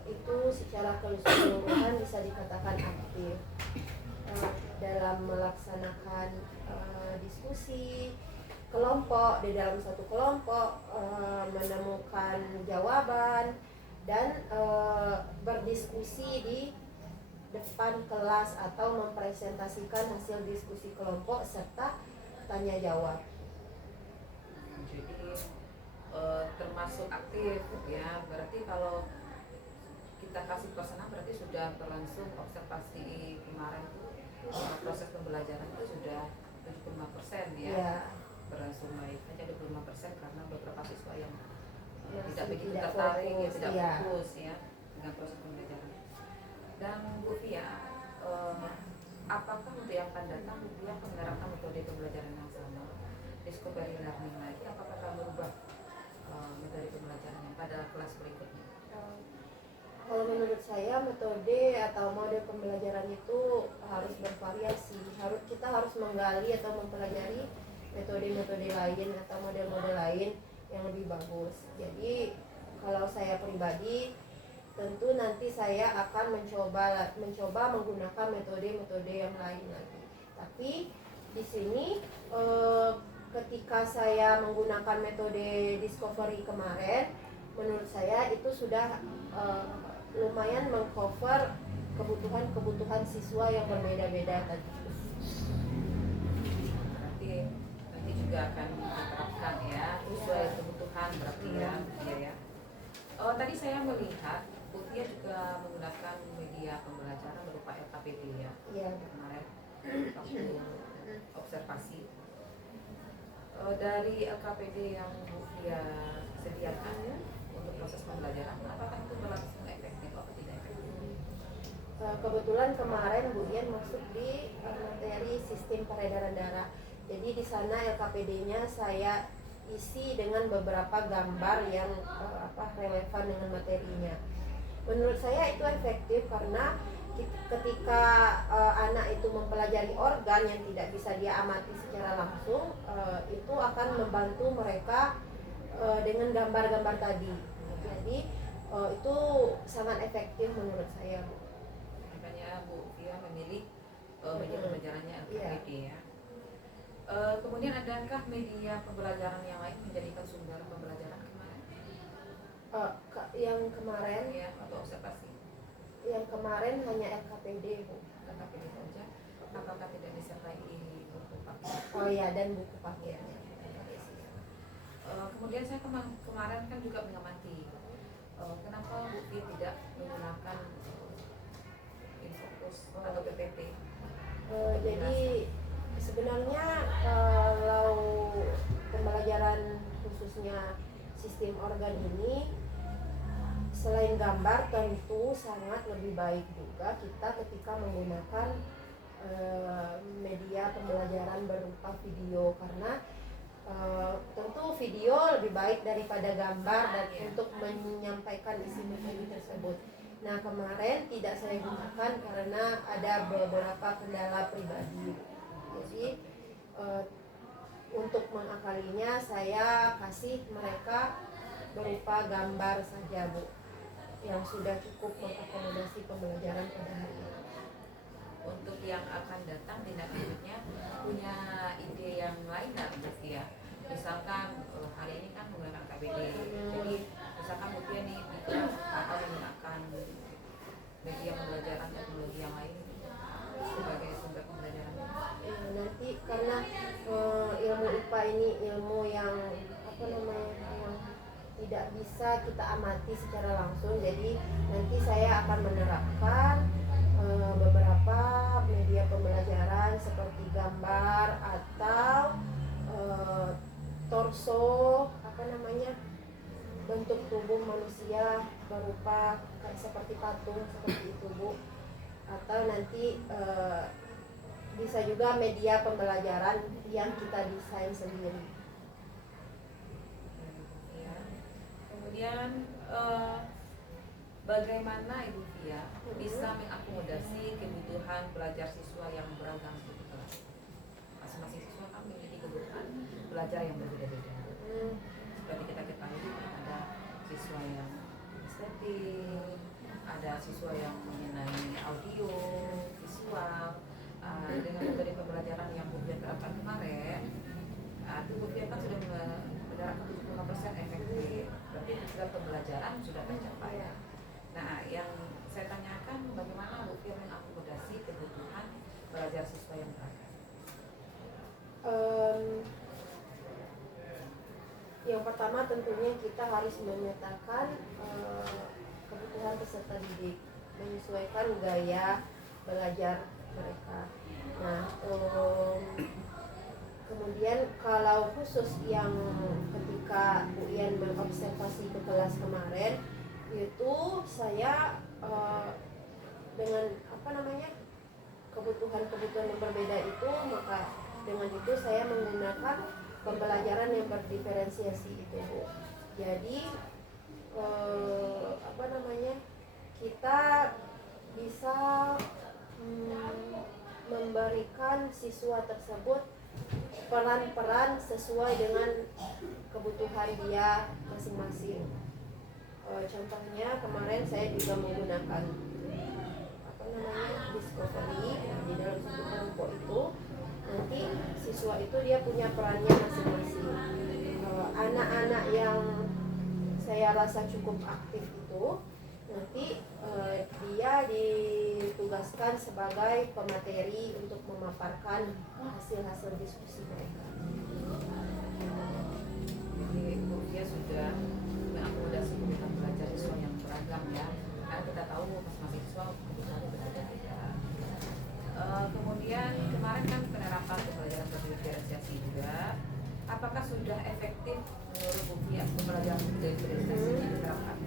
itu secara keseluruhan bisa dikatakan aktif dalam melaksanakan diskusi kelompok, di dalam satu kelompok menemukan jawaban dan berdiskusi di depan kelas atau mempresentasikan hasil diskusi kelompok serta tanya jawab. Jadi termasuk aktif ya. Berarti kalau kita kasih personal berarti sudah berlangsung observasi kemarin tuh proses pembelajaran itu sudah 75% ya. Ya, Berlangsung baik hanya 25% karena beberapa siswa yang Masih tidak begitu tidak tertarik ya, fokus, tidak iya. fokus ya dengan proses pembelajaran. Dan Bu Fia, apakah untuk yang akan datang Bu Fia akan menerapkan metode pembelajaran yang sama, discovery learning lagi, apakah akan merubah metode pembelajaran yang pada kelas berikutnya? kalau menurut saya metode atau mode pembelajaran itu harus bervariasi. Kita harus menggali atau mempelajari metode-metode lain atau model-model lain yang lebih bagus. Jadi kalau saya pribadi tentu nanti saya akan mencoba menggunakan metode-metode yang lain lagi. Tapi di sini ketika saya menggunakan metode discovery kemarin, menurut saya itu sudah lumayan mengcover kebutuhan siswa yang berbeda-beda tadi. Berarti nanti juga akan diterapkan ya sesuai kebutuhan berarti ya. Iya ya. Tadi saya melihat Bu Fia juga menggunakan media pembelajaran berupa LKPD ya. Iya. Kemarin waktu observasi. Dari LKPD yang Bu Fia sediakan ya untuk proses pembelajaran, apakah itu berlangsung efektif atau tidak efektif? Kebetulan kemarin Bu Dian masuk di materi sistem peredaran darah. Jadi di sana LKPD-nya saya isi dengan beberapa gambar yang relevan dengan materinya. Menurut saya itu efektif karena ketika anak itu mempelajari organ yang tidak bisa dia amati secara langsung, itu akan membantu mereka dengan gambar-gambar tadi. Jadi itu sangat efektif menurut saya, Bu. Makanya Bu Fia memilih media pembelajarannya LKPD ya. Kemudian adakah media pembelajaran yang lain menjadikan sumber pembelajaran kemarin? Yang kemarin Ya, atau observasi? Yang kemarin hanya LKPD, Bu. LKPD saja. Apakah tidak disertai buku paket? Oh ya, dan buku paketnya. Kemudian saya kemarin kan juga mengamati kenapa Bu Fia tidak menggunakan Infocus atau PPT. Jadi sebenarnya kalau pembelajaran khususnya sistem organ ini selain gambar tentu sangat lebih baik juga kita ketika menggunakan media pembelajaran berupa video karena tentu video lebih baik daripada gambar dan untuk menyampaikan isi materi tersebut. Nah kemarin tidak saya gunakan karena ada beberapa kendala pribadi. Jadi untuk mengakalinya saya kasih mereka berupa gambar saja, Bu, yang sudah cukup mengakomodasi pembelajaran pada hari ini. Untuk yang akan datang tindak lanjutnya punya ide yang lain nggak Bu Fia? Misalkan hari ini kan menggunakan KBD, jadi misalkan Bu Fia nih bisa atau menggunakan media pembelajaran teknologi yang lain sebagai sumber pembelajaran. Nanti karena ilmu IPA ini ilmu yang yang tidak bisa kita amati secara langsung, jadi nanti saya akan menerapkan beberapa media pembelajaran seperti gambar atau torso bentuk tubuh manusia berupa seperti patung seperti itu, Bu. Atau nanti bisa juga media pembelajaran yang kita desain sendiri. Ya. Kemudian bagaimana Ibu Fia bisa mengakomodasi kebutuhan pelajar siswa yang beragam di kelas? masing-masing siswa kan memiliki kebutuhan belajar yang berbeda-beda. Seperti kita ketahui ada siswa yang estetik, ada siswa yang mengenai audio, visual, dengan metode pembelajaran yang Bu Fia terapkan kemarin. Itu Bu Fia kan sudah menerapkan 75% efektif, berarti tingkat pembelajaran sudah tercapai. Nah, yang saya tanyakan bagaimana Bu Fia mengakomodasi kebutuhan belajar siswa yang beragam. Yang pertama tentunya kita harus memetakan kebutuhan peserta didik, menyesuaikan gaya belajar mereka. Nah, kemudian kalau khusus yang ketika Bu Ian mengobservasi ke kelas kemarin, itu saya dengan kebutuhan-kebutuhan yang berbeda itu, maka dengan itu saya menggunakan pembelajaran yang berdiferensiasi itu, Bu. Jadi kita bisa memberikan siswa tersebut peran-peran sesuai dengan kebutuhan dia masing-masing. Contohnya kemarin saya juga menggunakan discovery di dalam satu kelompok itu. Nanti siswa itu dia punya perannya masing-masing. Anak-anak yang saya rasa cukup aktif itu nanti dia ditugaskan sebagai pemateri untuk memaparkan hasil-hasil diskusi mereka. Jadi Bu Fia sudah mengakomodasi kebutuhan belajar siswa yang beragam ya, karena kita tahu masing-masing siswa kebutuhannya berbeda-beda. Kemudian kemarin kan penerapan pembelajaran berdiferensiasi juga, apakah sudah efektif menurut Bu Fia pembelajaran berdiferensiasi yang diterapkan?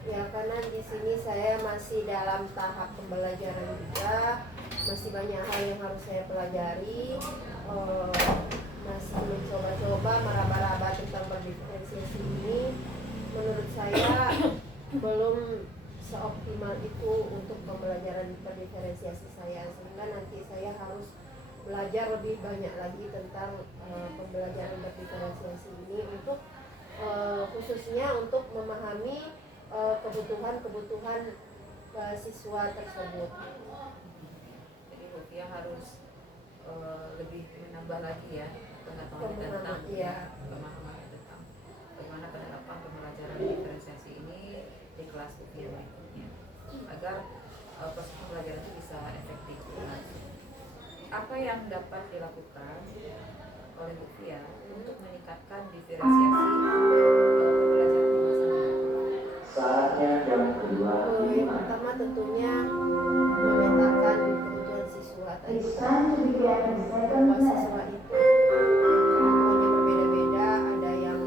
Ya, karena di sini saya masih dalam tahap pembelajaran juga, masih banyak hal yang harus saya pelajari, masih mencoba-coba meraba-raba tentang berdiferensiasi ini. Menurut saya belum seoptimal itu untuk pembelajaran berdiferensiasi saya, sehingga nanti saya harus belajar lebih banyak lagi tentang pembelajaran berdiferensiasi ini untuk khususnya untuk memahami kebutuhan siswa tersebut. Jadi Bu Fia harus lebih menambah lagi ya pengetahuan tentang pemahaman tentang bagaimana penerapan pembelajaran diferensiasi ini di kelas Bu Fia berikutnya agar proses pembelajaran itu bisa efektif. Nah, apa yang dapat dilakukan oleh Bu Fia untuk meningkatkan diferensiasi pembelajaran di masa mendatang? Yang pertama tentunya memetakan kebutuhan siswa tadi, bahwa siswa itu kebutuhannya berbeda-beda, ada yang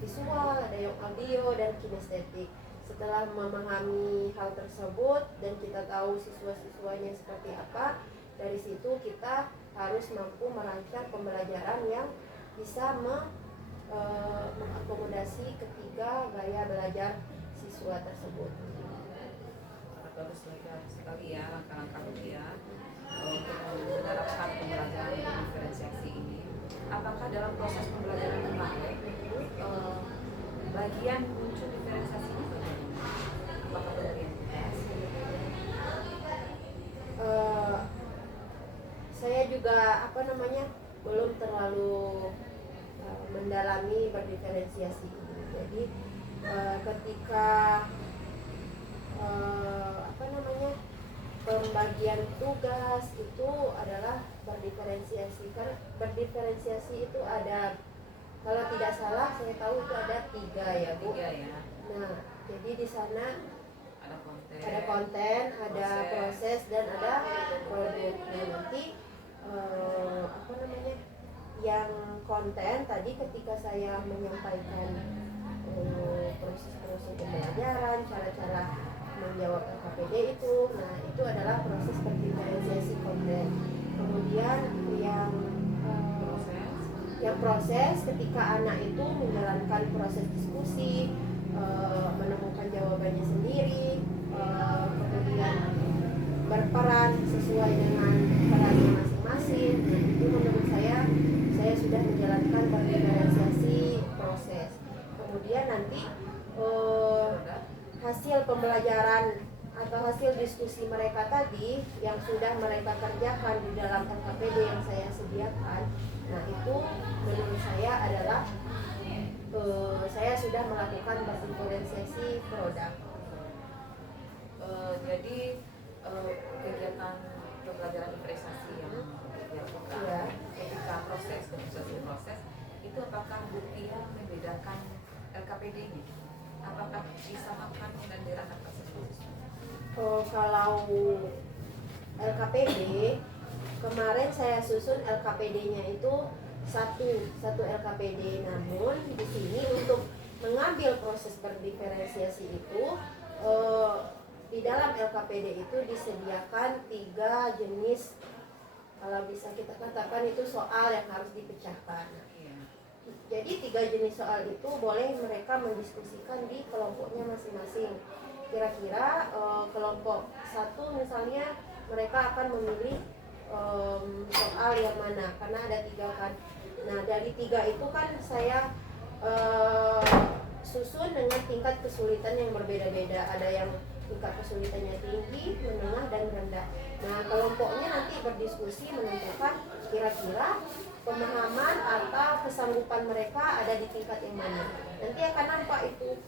visual, ada yang audio dan kinestetik. Setelah memahami hal tersebut dan kita tahu siswa-siswanya seperti apa, dari situ kita harus mampu merancang pembelajaran yang bisa mengakomodasi ketiga gaya belajar siswa tersebut. Bagus sekali ya langkah-langkah Bu Fia untuk menerapkan pembelajaran diferensiasi ini. Apakah dalam proses pembelajaran kemarin bagian muncul diferensiasi ini bagaimana? Apakah pemberian tugas? Saya juga belum terlalu mendalami berdiferensiasi ini. Jadi ketika pembagian tugas itu adalah berdiferensiasi. Kan berdiferensiasi itu ada, kalau tidak salah saya tahu itu ada 3 ya Bu. 3 ya. Nah, jadi di sana ada konten, ada proses dan ada produk. Nah, nanti yang konten tadi ketika saya menyampaikan proses-proses pembelajaran, cara-cara menjawab LKPD itu, nah itu adalah proses berdiferensiasi konten. Kemudian yang proses ketika anak itu menjalankan proses diskusi, menemukan jawabannya sendiri, kemudian berperan sesuai dengan perannya masing-masing. proses. Kemudian nanti hasil pembelajaran atau hasil diskusi mereka tadi yang sudah mereka kerjakan di dalam LKPD yang saya sediakan, nah itu menurut saya adalah saya sudah melakukan berdiferensiasi produk. Jadi kegiatan pembelajaran diferensiasi yang dilakukan Iya. ketika proses itu apakah bukti yang membedakan LKPD-nya? Apakah disamakan dengan daerah atas tersebut? Kalau LKPD kemarin saya susun LKPD-nya itu satu LKPD, namun di sini untuk mengambil proses berdiferensiasi itu di dalam LKPD itu disediakan 3 jenis, kalau bisa kita katakan itu soal yang harus dipecahkan. Jadi 3 jenis soal itu boleh mereka mendiskusikan di kelompoknya masing-masing. Kira-kira kelompok 1 misalnya mereka akan memilih soal yang mana, karena ada 3 kan. Nah dari 3 itu kan saya susun dengan tingkat kesulitan yang berbeda-beda. Ada yang tingkat kesulitannya tinggi, menengah, dan rendah. Nah kelompoknya nanti berdiskusi menentukan kira-kira pemahaman atau kesanggupan mereka ada di tingkat yang mana. Nanti akan nampak itu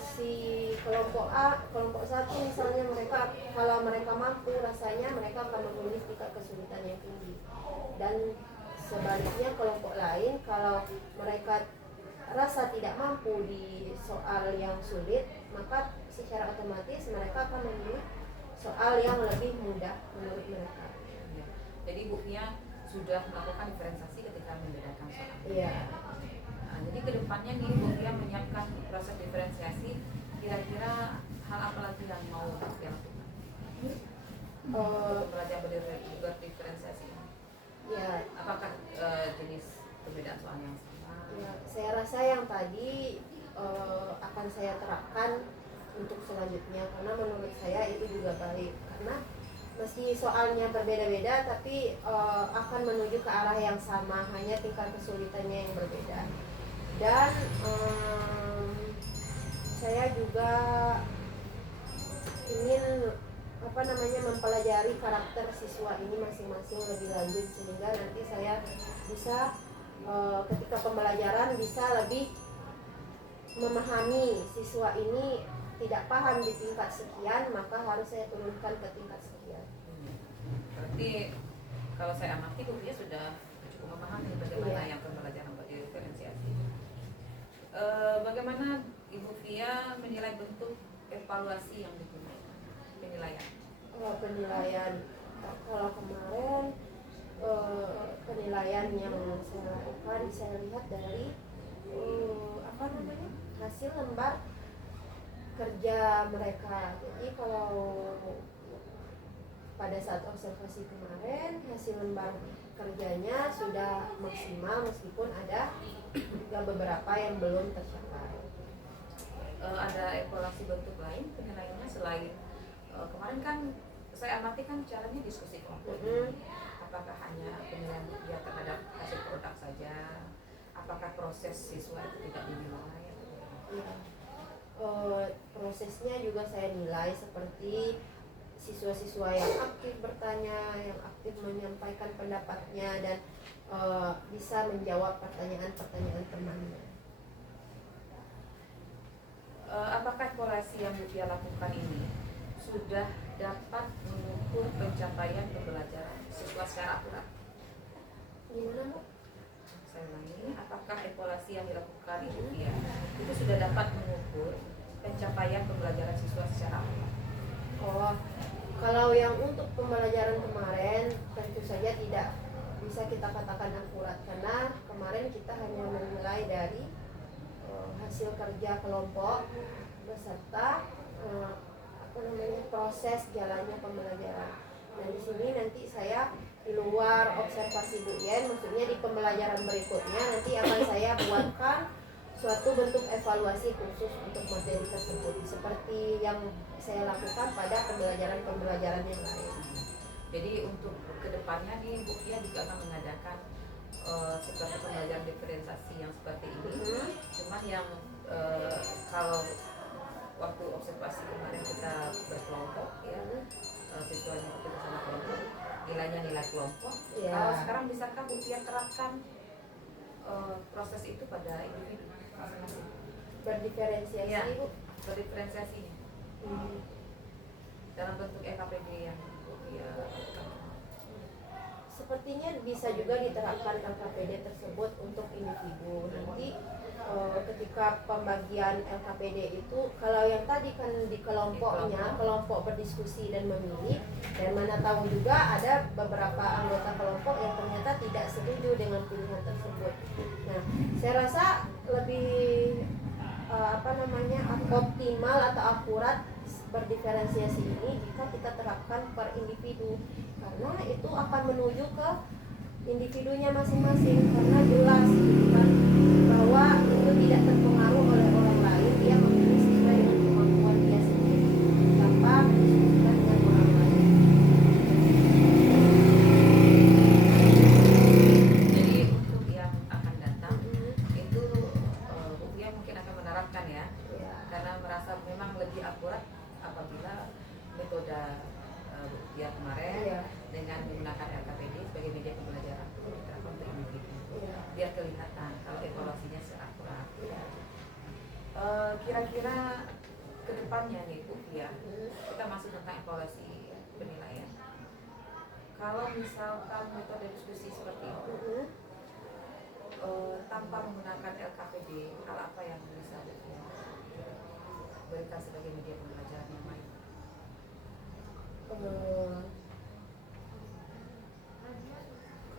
si kelompok A, kelompok 1 misalnya, mereka kalau mereka mampu rasanya mereka akan memilih tingkat kesulitan yang tinggi, dan sebaliknya kelompok lain kalau mereka rasa tidak mampu di soal yang sulit, maka secara otomatis mereka akan memilih soal yang lebih mudah menurut mereka. Jadi buktinya sudah melakukan diferensiasi ketika membedakan soal. Iya. Nah, jadi kedepannya nih Bukya menyiapkan proses diferensiasi, kira-kira hal apa lagi yang mau Bukya lakukan? Belajar berdiferensiasi. Ya. Apakah jenis perbedaan soal yang sama? Ya, saya rasa yang tadi akan saya terapkan untuk selanjutnya, karena menurut saya itu juga baik, karena meski soalnya berbeda-beda tapi akan menuju ke arah yang sama, hanya tingkat kesulitannya yang berbeda. Dan saya juga ingin mempelajari karakter siswa ini masing-masing lebih lanjut, sehingga nanti saya bisa ketika pembelajaran bisa lebih memahami siswa ini tidak paham di tingkat sekian, maka harus saya turunkan ke tingkat sekian. Berarti kalau saya amati Bukya sudah cukup memahami bagaimana yang pembelajaran berdiferensiasi. Bagaimana Ibu Fia menilai bentuk evaluasi yang digunakan? Penilaian. Penilaian kalau kemarin penilaian yang saya lakukan, saya lihat dari hasil lembar kerja mereka. Jadi kalau pada saat observasi kemarin hasil lembar kerjanya sudah maksimal, meskipun ada beberapa yang belum tercapai. Ada evaluasi bentuk lain penilaiannya selain kemarin kan saya amati kan caranya diskusi kelompok. Apakah hanya penilaian dia terhadap hasil produk saja? Apakah proses siswa itu tidak dinilai? Ya. Prosesnya juga saya nilai, seperti siswa-siswa yang aktif bertanya, yang aktif menyampaikan pendapatnya, dan bisa menjawab pertanyaan-pertanyaan temannya. Apakah evaluasi yang dia lakukan ini sudah dapat mengukur pencapaian pembelajaran siswa secara akurat? Gimana, Bu? Saya ulangi, apakah evaluasi yang dilakukan Ibu Fia itu sudah dapat mengukur pencapaian pembelajaran siswa secara akurat? Kalau yang untuk pembelajaran kemarin tentu saja tidak bisa kita katakan akurat, karena kemarin kita hanya menilai dari hasil kerja kelompok beserta proses jalannya pembelajaran. Nah di sini nanti saya di luar observasi Bu Yen, maksudnya di pembelajaran berikutnya nanti akan saya buatkan suatu bentuk evaluasi khusus untuk materi tersebut, seperti yang saya lakukan pada pembelajaran yang lain. Jadi untuk kedepannya nih Bu Fia juga akan mengadakan seperti pembelajaran diferensiasi yang seperti ini. Mhm. Cuman yang kalau waktu observasi kemarin kita berkelompok ya, siswanya itu bersama kelompok, nilainya nilai kelompok. Iya. Kalau sekarang bisakah Bu Fia terapkan proses itu pada individu masing-masing? Berdiferensiasi Iya. Bu. Berdiferensiasinya Hmm. dalam bentuk EKPD yang Bu Fia lakukan. Sepertinya bisa juga diterapkan LKPD tersebut untuk individu. Nanti ketika pembagian LKPD itu, kalau yang tadi kan di kelompoknya, kelompok berdiskusi dan memilih, dan mana tahu juga ada beberapa anggota kelompok yang ternyata tidak setuju dengan pilihan tersebut. Nah, saya rasa lebih optimal atau akurat berdiferensiasi ini jika kita terapkan per individu, karena itu akan menuju ke individunya masing-masing, karena jelas gitu kan, bahwa itu tidak terpengaruh oleh orang lain, dia memilih sesuai dengan kemampuan dia sendiri tanpa mendiskusikan dengan orang lain. Jadi untuk yang akan datang itu Bu Fia mungkin akan menerapkan ya, Ya. karena merasa memang lebih akurat apabila metode Bu Fia kemarin Iya. dengan menggunakan LKPD sebagai media pembelajaran itu diterapkan untuk individu, Iya. biar kelihatan kalau evaluasinya seakurat. Iya. Kira-kira kedepannya nih Bu Fia, kita masuk tentang evaluasi penilaian. Kalau misalkan metode diskusi seperti itu tanpa menggunakan LKPD, hal apa yang bisa Bu Fia berikan sebagai media pembelajaran yang lain?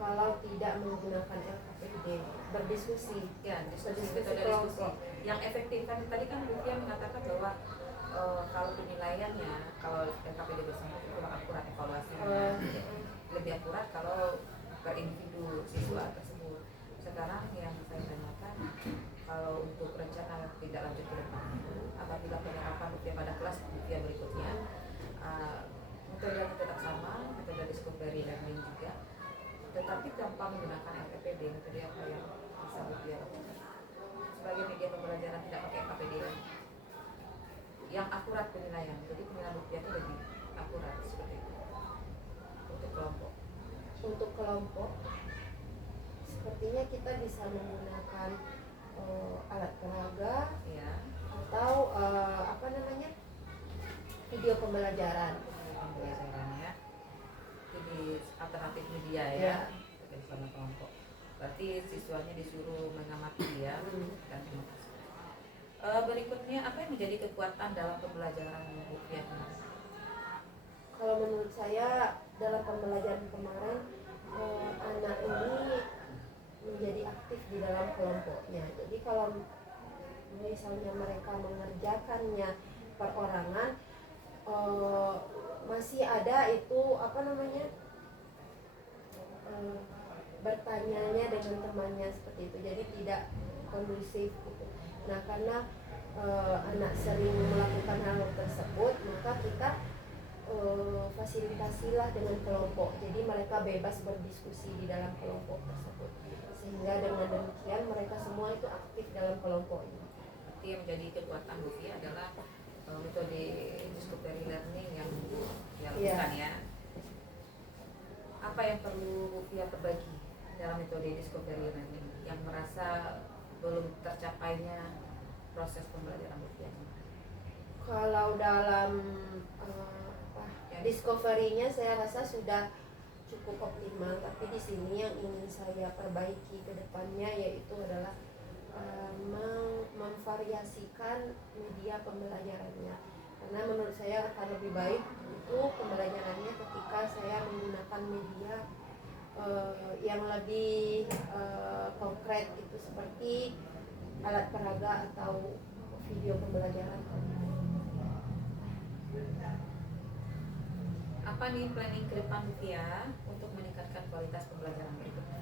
Kalau tidak menggunakan LKPD, berdiskusi. Ya, diskusi Berdiskusi metode diskusi kelompok. yang efektif. Kan tadi kan Bu Fia mengatakan bahwa kalau penilaiannya, kalau LKPD bersama itu kurang akurat evaluasinya, lebih akurat kalau per individu siswa tersebut. Sekarang yang saya tanyakan, kalau untuk rencana tidak lanjut ke depan, apabila penerapan Bu Fia pada kelas Bu Fia berikutnya, metodenya tetap sama, metode discovery learning juga, tetapi tanpa menggunakan LKPD, metode apa yang bisa Bu Fia lakukan sebagai media pembelajaran tidak pakai LKPD yang akurat penilaian. Jadi penilaian Bu Fia itu lebih akurat seperti itu untuk kelompok. Untuk kelompok, sepertinya kita bisa menggunakan alat peraga Ya, atau video pembelajaran. pembelajarannya jadi alternatif media ya, Ya. bersama kelompok. Berarti siswanya disuruh mengamati ya, dan mengamati. Berikutnya, apa yang menjadi kekuatan dalam pembelajaran Bu Fia kemarin? Kalau menurut saya dalam pembelajaran kemarin, anak ini menjadi aktif di dalam kelompoknya. Jadi kalau misalnya mereka mengerjakannya perorangan, masih ada itu bertanyanya dengan temannya seperti itu, jadi tidak kondusif gitu. Nah, karena anak sering melakukan hal tersebut, maka kita fasilitasilah dengan kelompok, jadi mereka bebas berdiskusi di dalam kelompok tersebut, sehingga dengan demikian mereka semua itu aktif dalam kelompok ini. Berarti yang menjadi kekuatan Bu Fia adalah metode discovery learning yang dilakukan ya. Apa yang perlu Bu Fia berbagi dalam metode discovery learning yang merasa belum tercapainya proses pembelajaran Bu Fia kemarin? Kalau dalam discovery-nya saya rasa sudah cukup optimal, tapi di sini yang ingin saya perbaiki ke depannya yaitu adalah memvariasikan media pembelajarannya, karena menurut saya akan lebih baik itu pembelajarannya ketika saya menggunakan media yang lebih konkret, itu seperti alat peraga atau video pembelajaran. Apa nih planning ke depan Bu Fia untuk meningkatkan kualitas pembelajaran berikutnya?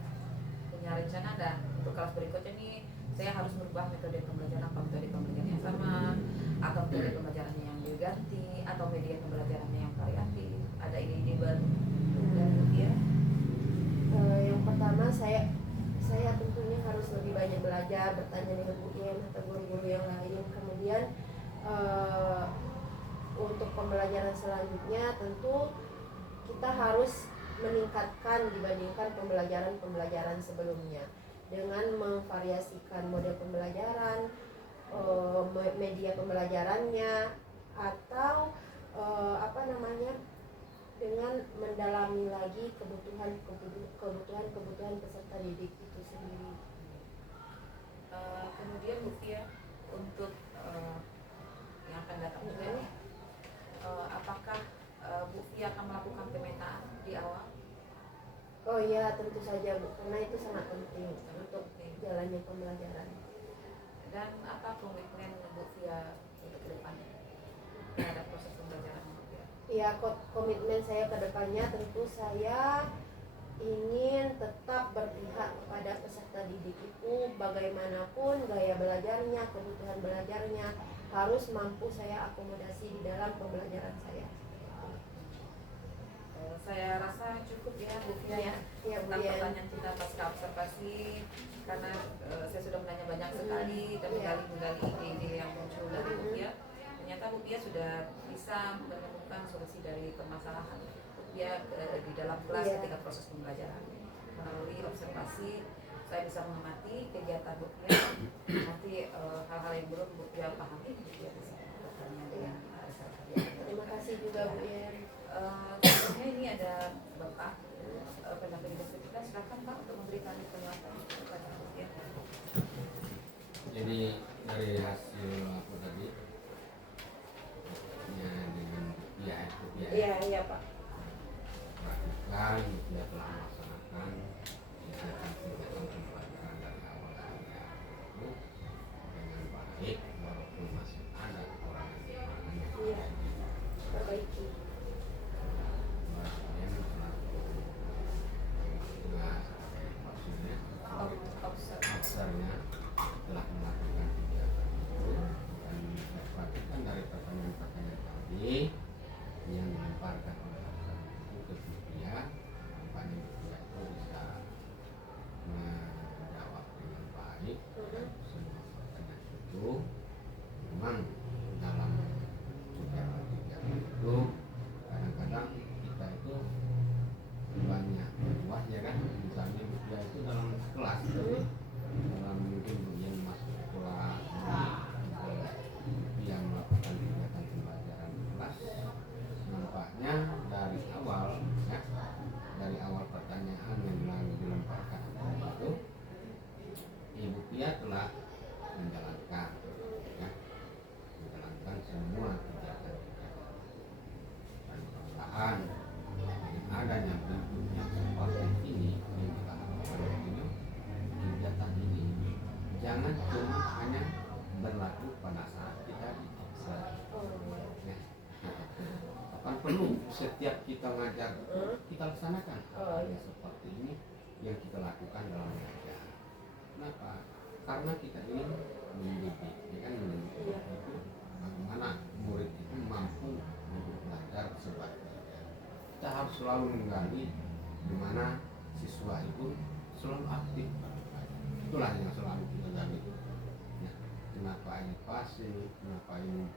Punya rencana ada untuk kelas berikutnya nih, saya harus merubah metode pembelajaran, apa metode pembelajaran yang sama, atau metode pembelajarannya yang diganti, atau media pembelajarannya yang variatif? Ada ide-ide baru dari Bu Fia? Yang pertama saya saya tentunya harus lebih banyak belajar, bertanya dengan Bu Yen atau guru-guru yang lain. Kemudian untuk pembelajaran selanjutnya tentu kita harus meningkatkan dibandingkan pembelajaran sebelumnya dengan memvariasikan model pembelajaran, media pembelajarannya, atau dengan mendalami lagi kebutuhan peserta didik itu sendiri. Kemudian Bu Fia, untuk yang akan datang juga, apakah Bu Fia akan melakukan pemetaan di awal? Oh iya, tentu saja Bu, karena itu sangat penting untuk jalannya pembelajaran. Dan apa komitmen Bu Fia untuk kedepannya terhadap proses pembelajaran Bu Fia? Ya, komitmen saya ke depannya tentu saya ingin tetap berpihak kepada peserta didik itu, bagaimanapun gaya belajarnya, kebutuhan belajarnya harus mampu saya akomodasi di dalam pembelajaran saya. Saya rasa cukup ya Bu Fia ya, Ya, Bu tentang Yen. pertanyaan kita pasca observasi, karena saya sudah menanya banyak sekali dan menggali ide-ide yang muncul dari Bu Fia. Ternyata Bu Fia sudah bisa menemukan solusi dari permasalahan Bu Fia di dalam kelas ketika proses pembelajaran. Melalui observasi saya bisa mengamati kegiatan Bu Fia. Nanti hal-hal yang belum Bu Fia pahami, Bu Fia bisa bertanya dengan Terima kasih juga Bu Yen. Selanjutnya ini ada Bapak pendamping kita, silakan Pak untuk memberikan penjelasan kepada Bu Fia. Jadi dari hasil apa tadi ya dengan Iya Pak. perhatikan dia telah melaksanakan kegiatan pembelajaran dari awal hingga itu dengan baik walaupun masih ada orang yang Iya. Perbaiki. Obsernya telah melakukan kegiatan itu dan saya perhatikan dari pertanyaan-pertanyaan tadi yang dilemparkan oleh obser itu ke dia, nampaknya dia itu bisa menjawab dengan baik dan semua pertanyaan itu memang dalam kegiatan itu kadang-kadang kita itu banyak buat ya kan, misalnya dia itu dalam kelas dalam mungkin bagian masuk kelas yang melakukan kegiatan pembelajaran di kelas, nampaknya dari awal pertanyaan yang dilemparkan itu Ibu Pia telah menjalankan semua kegiatan dan mudah-mudahan dengan adanya bentuknya seperti ini yang kita harapkan ini, kegiatan ini jangan cuma hanya berlaku pada saat kita di obser. Akan perlu setiap kita ngajar kita laksanakan seperti ini yang kita lakukan dalam mengajar. Kenapa? Karena kita ingin mendidik, mendidik itu bagaimana murid itu mampu untuk belajar sebaik-baiknya. Kita harus selalu menggali di mana siswa itu selalu aktif. Itulah yang selalu kita gali. Ya, kenapa ini pasif, kenapa ini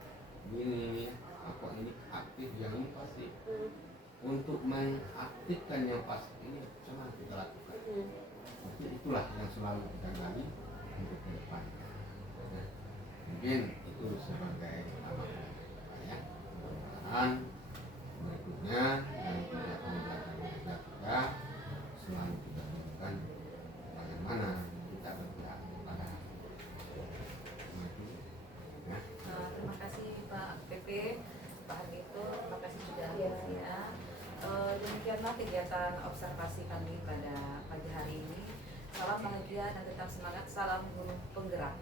apa ini aktif, yang ini pasif. Untuk mengaktifkan yang pasif ini selalu kita lakukan. Jadi itulah yang selalu kita gali untuk ke depannya. Nah, mungkin itu sebagai amal ya. Mudah-mudahan berikutnya dan kegiatan belajar kita selalu kita tunjukkan bagaimana kita berpihak kepada ya. Terima kasih Pak PP, Pak Hargito, terima kasih sudah hadir ya. Demikianlah kegiatan observasi kami pada pagi hari ini. Salam bahagia dan tetap semangat. Salam guru penggerak.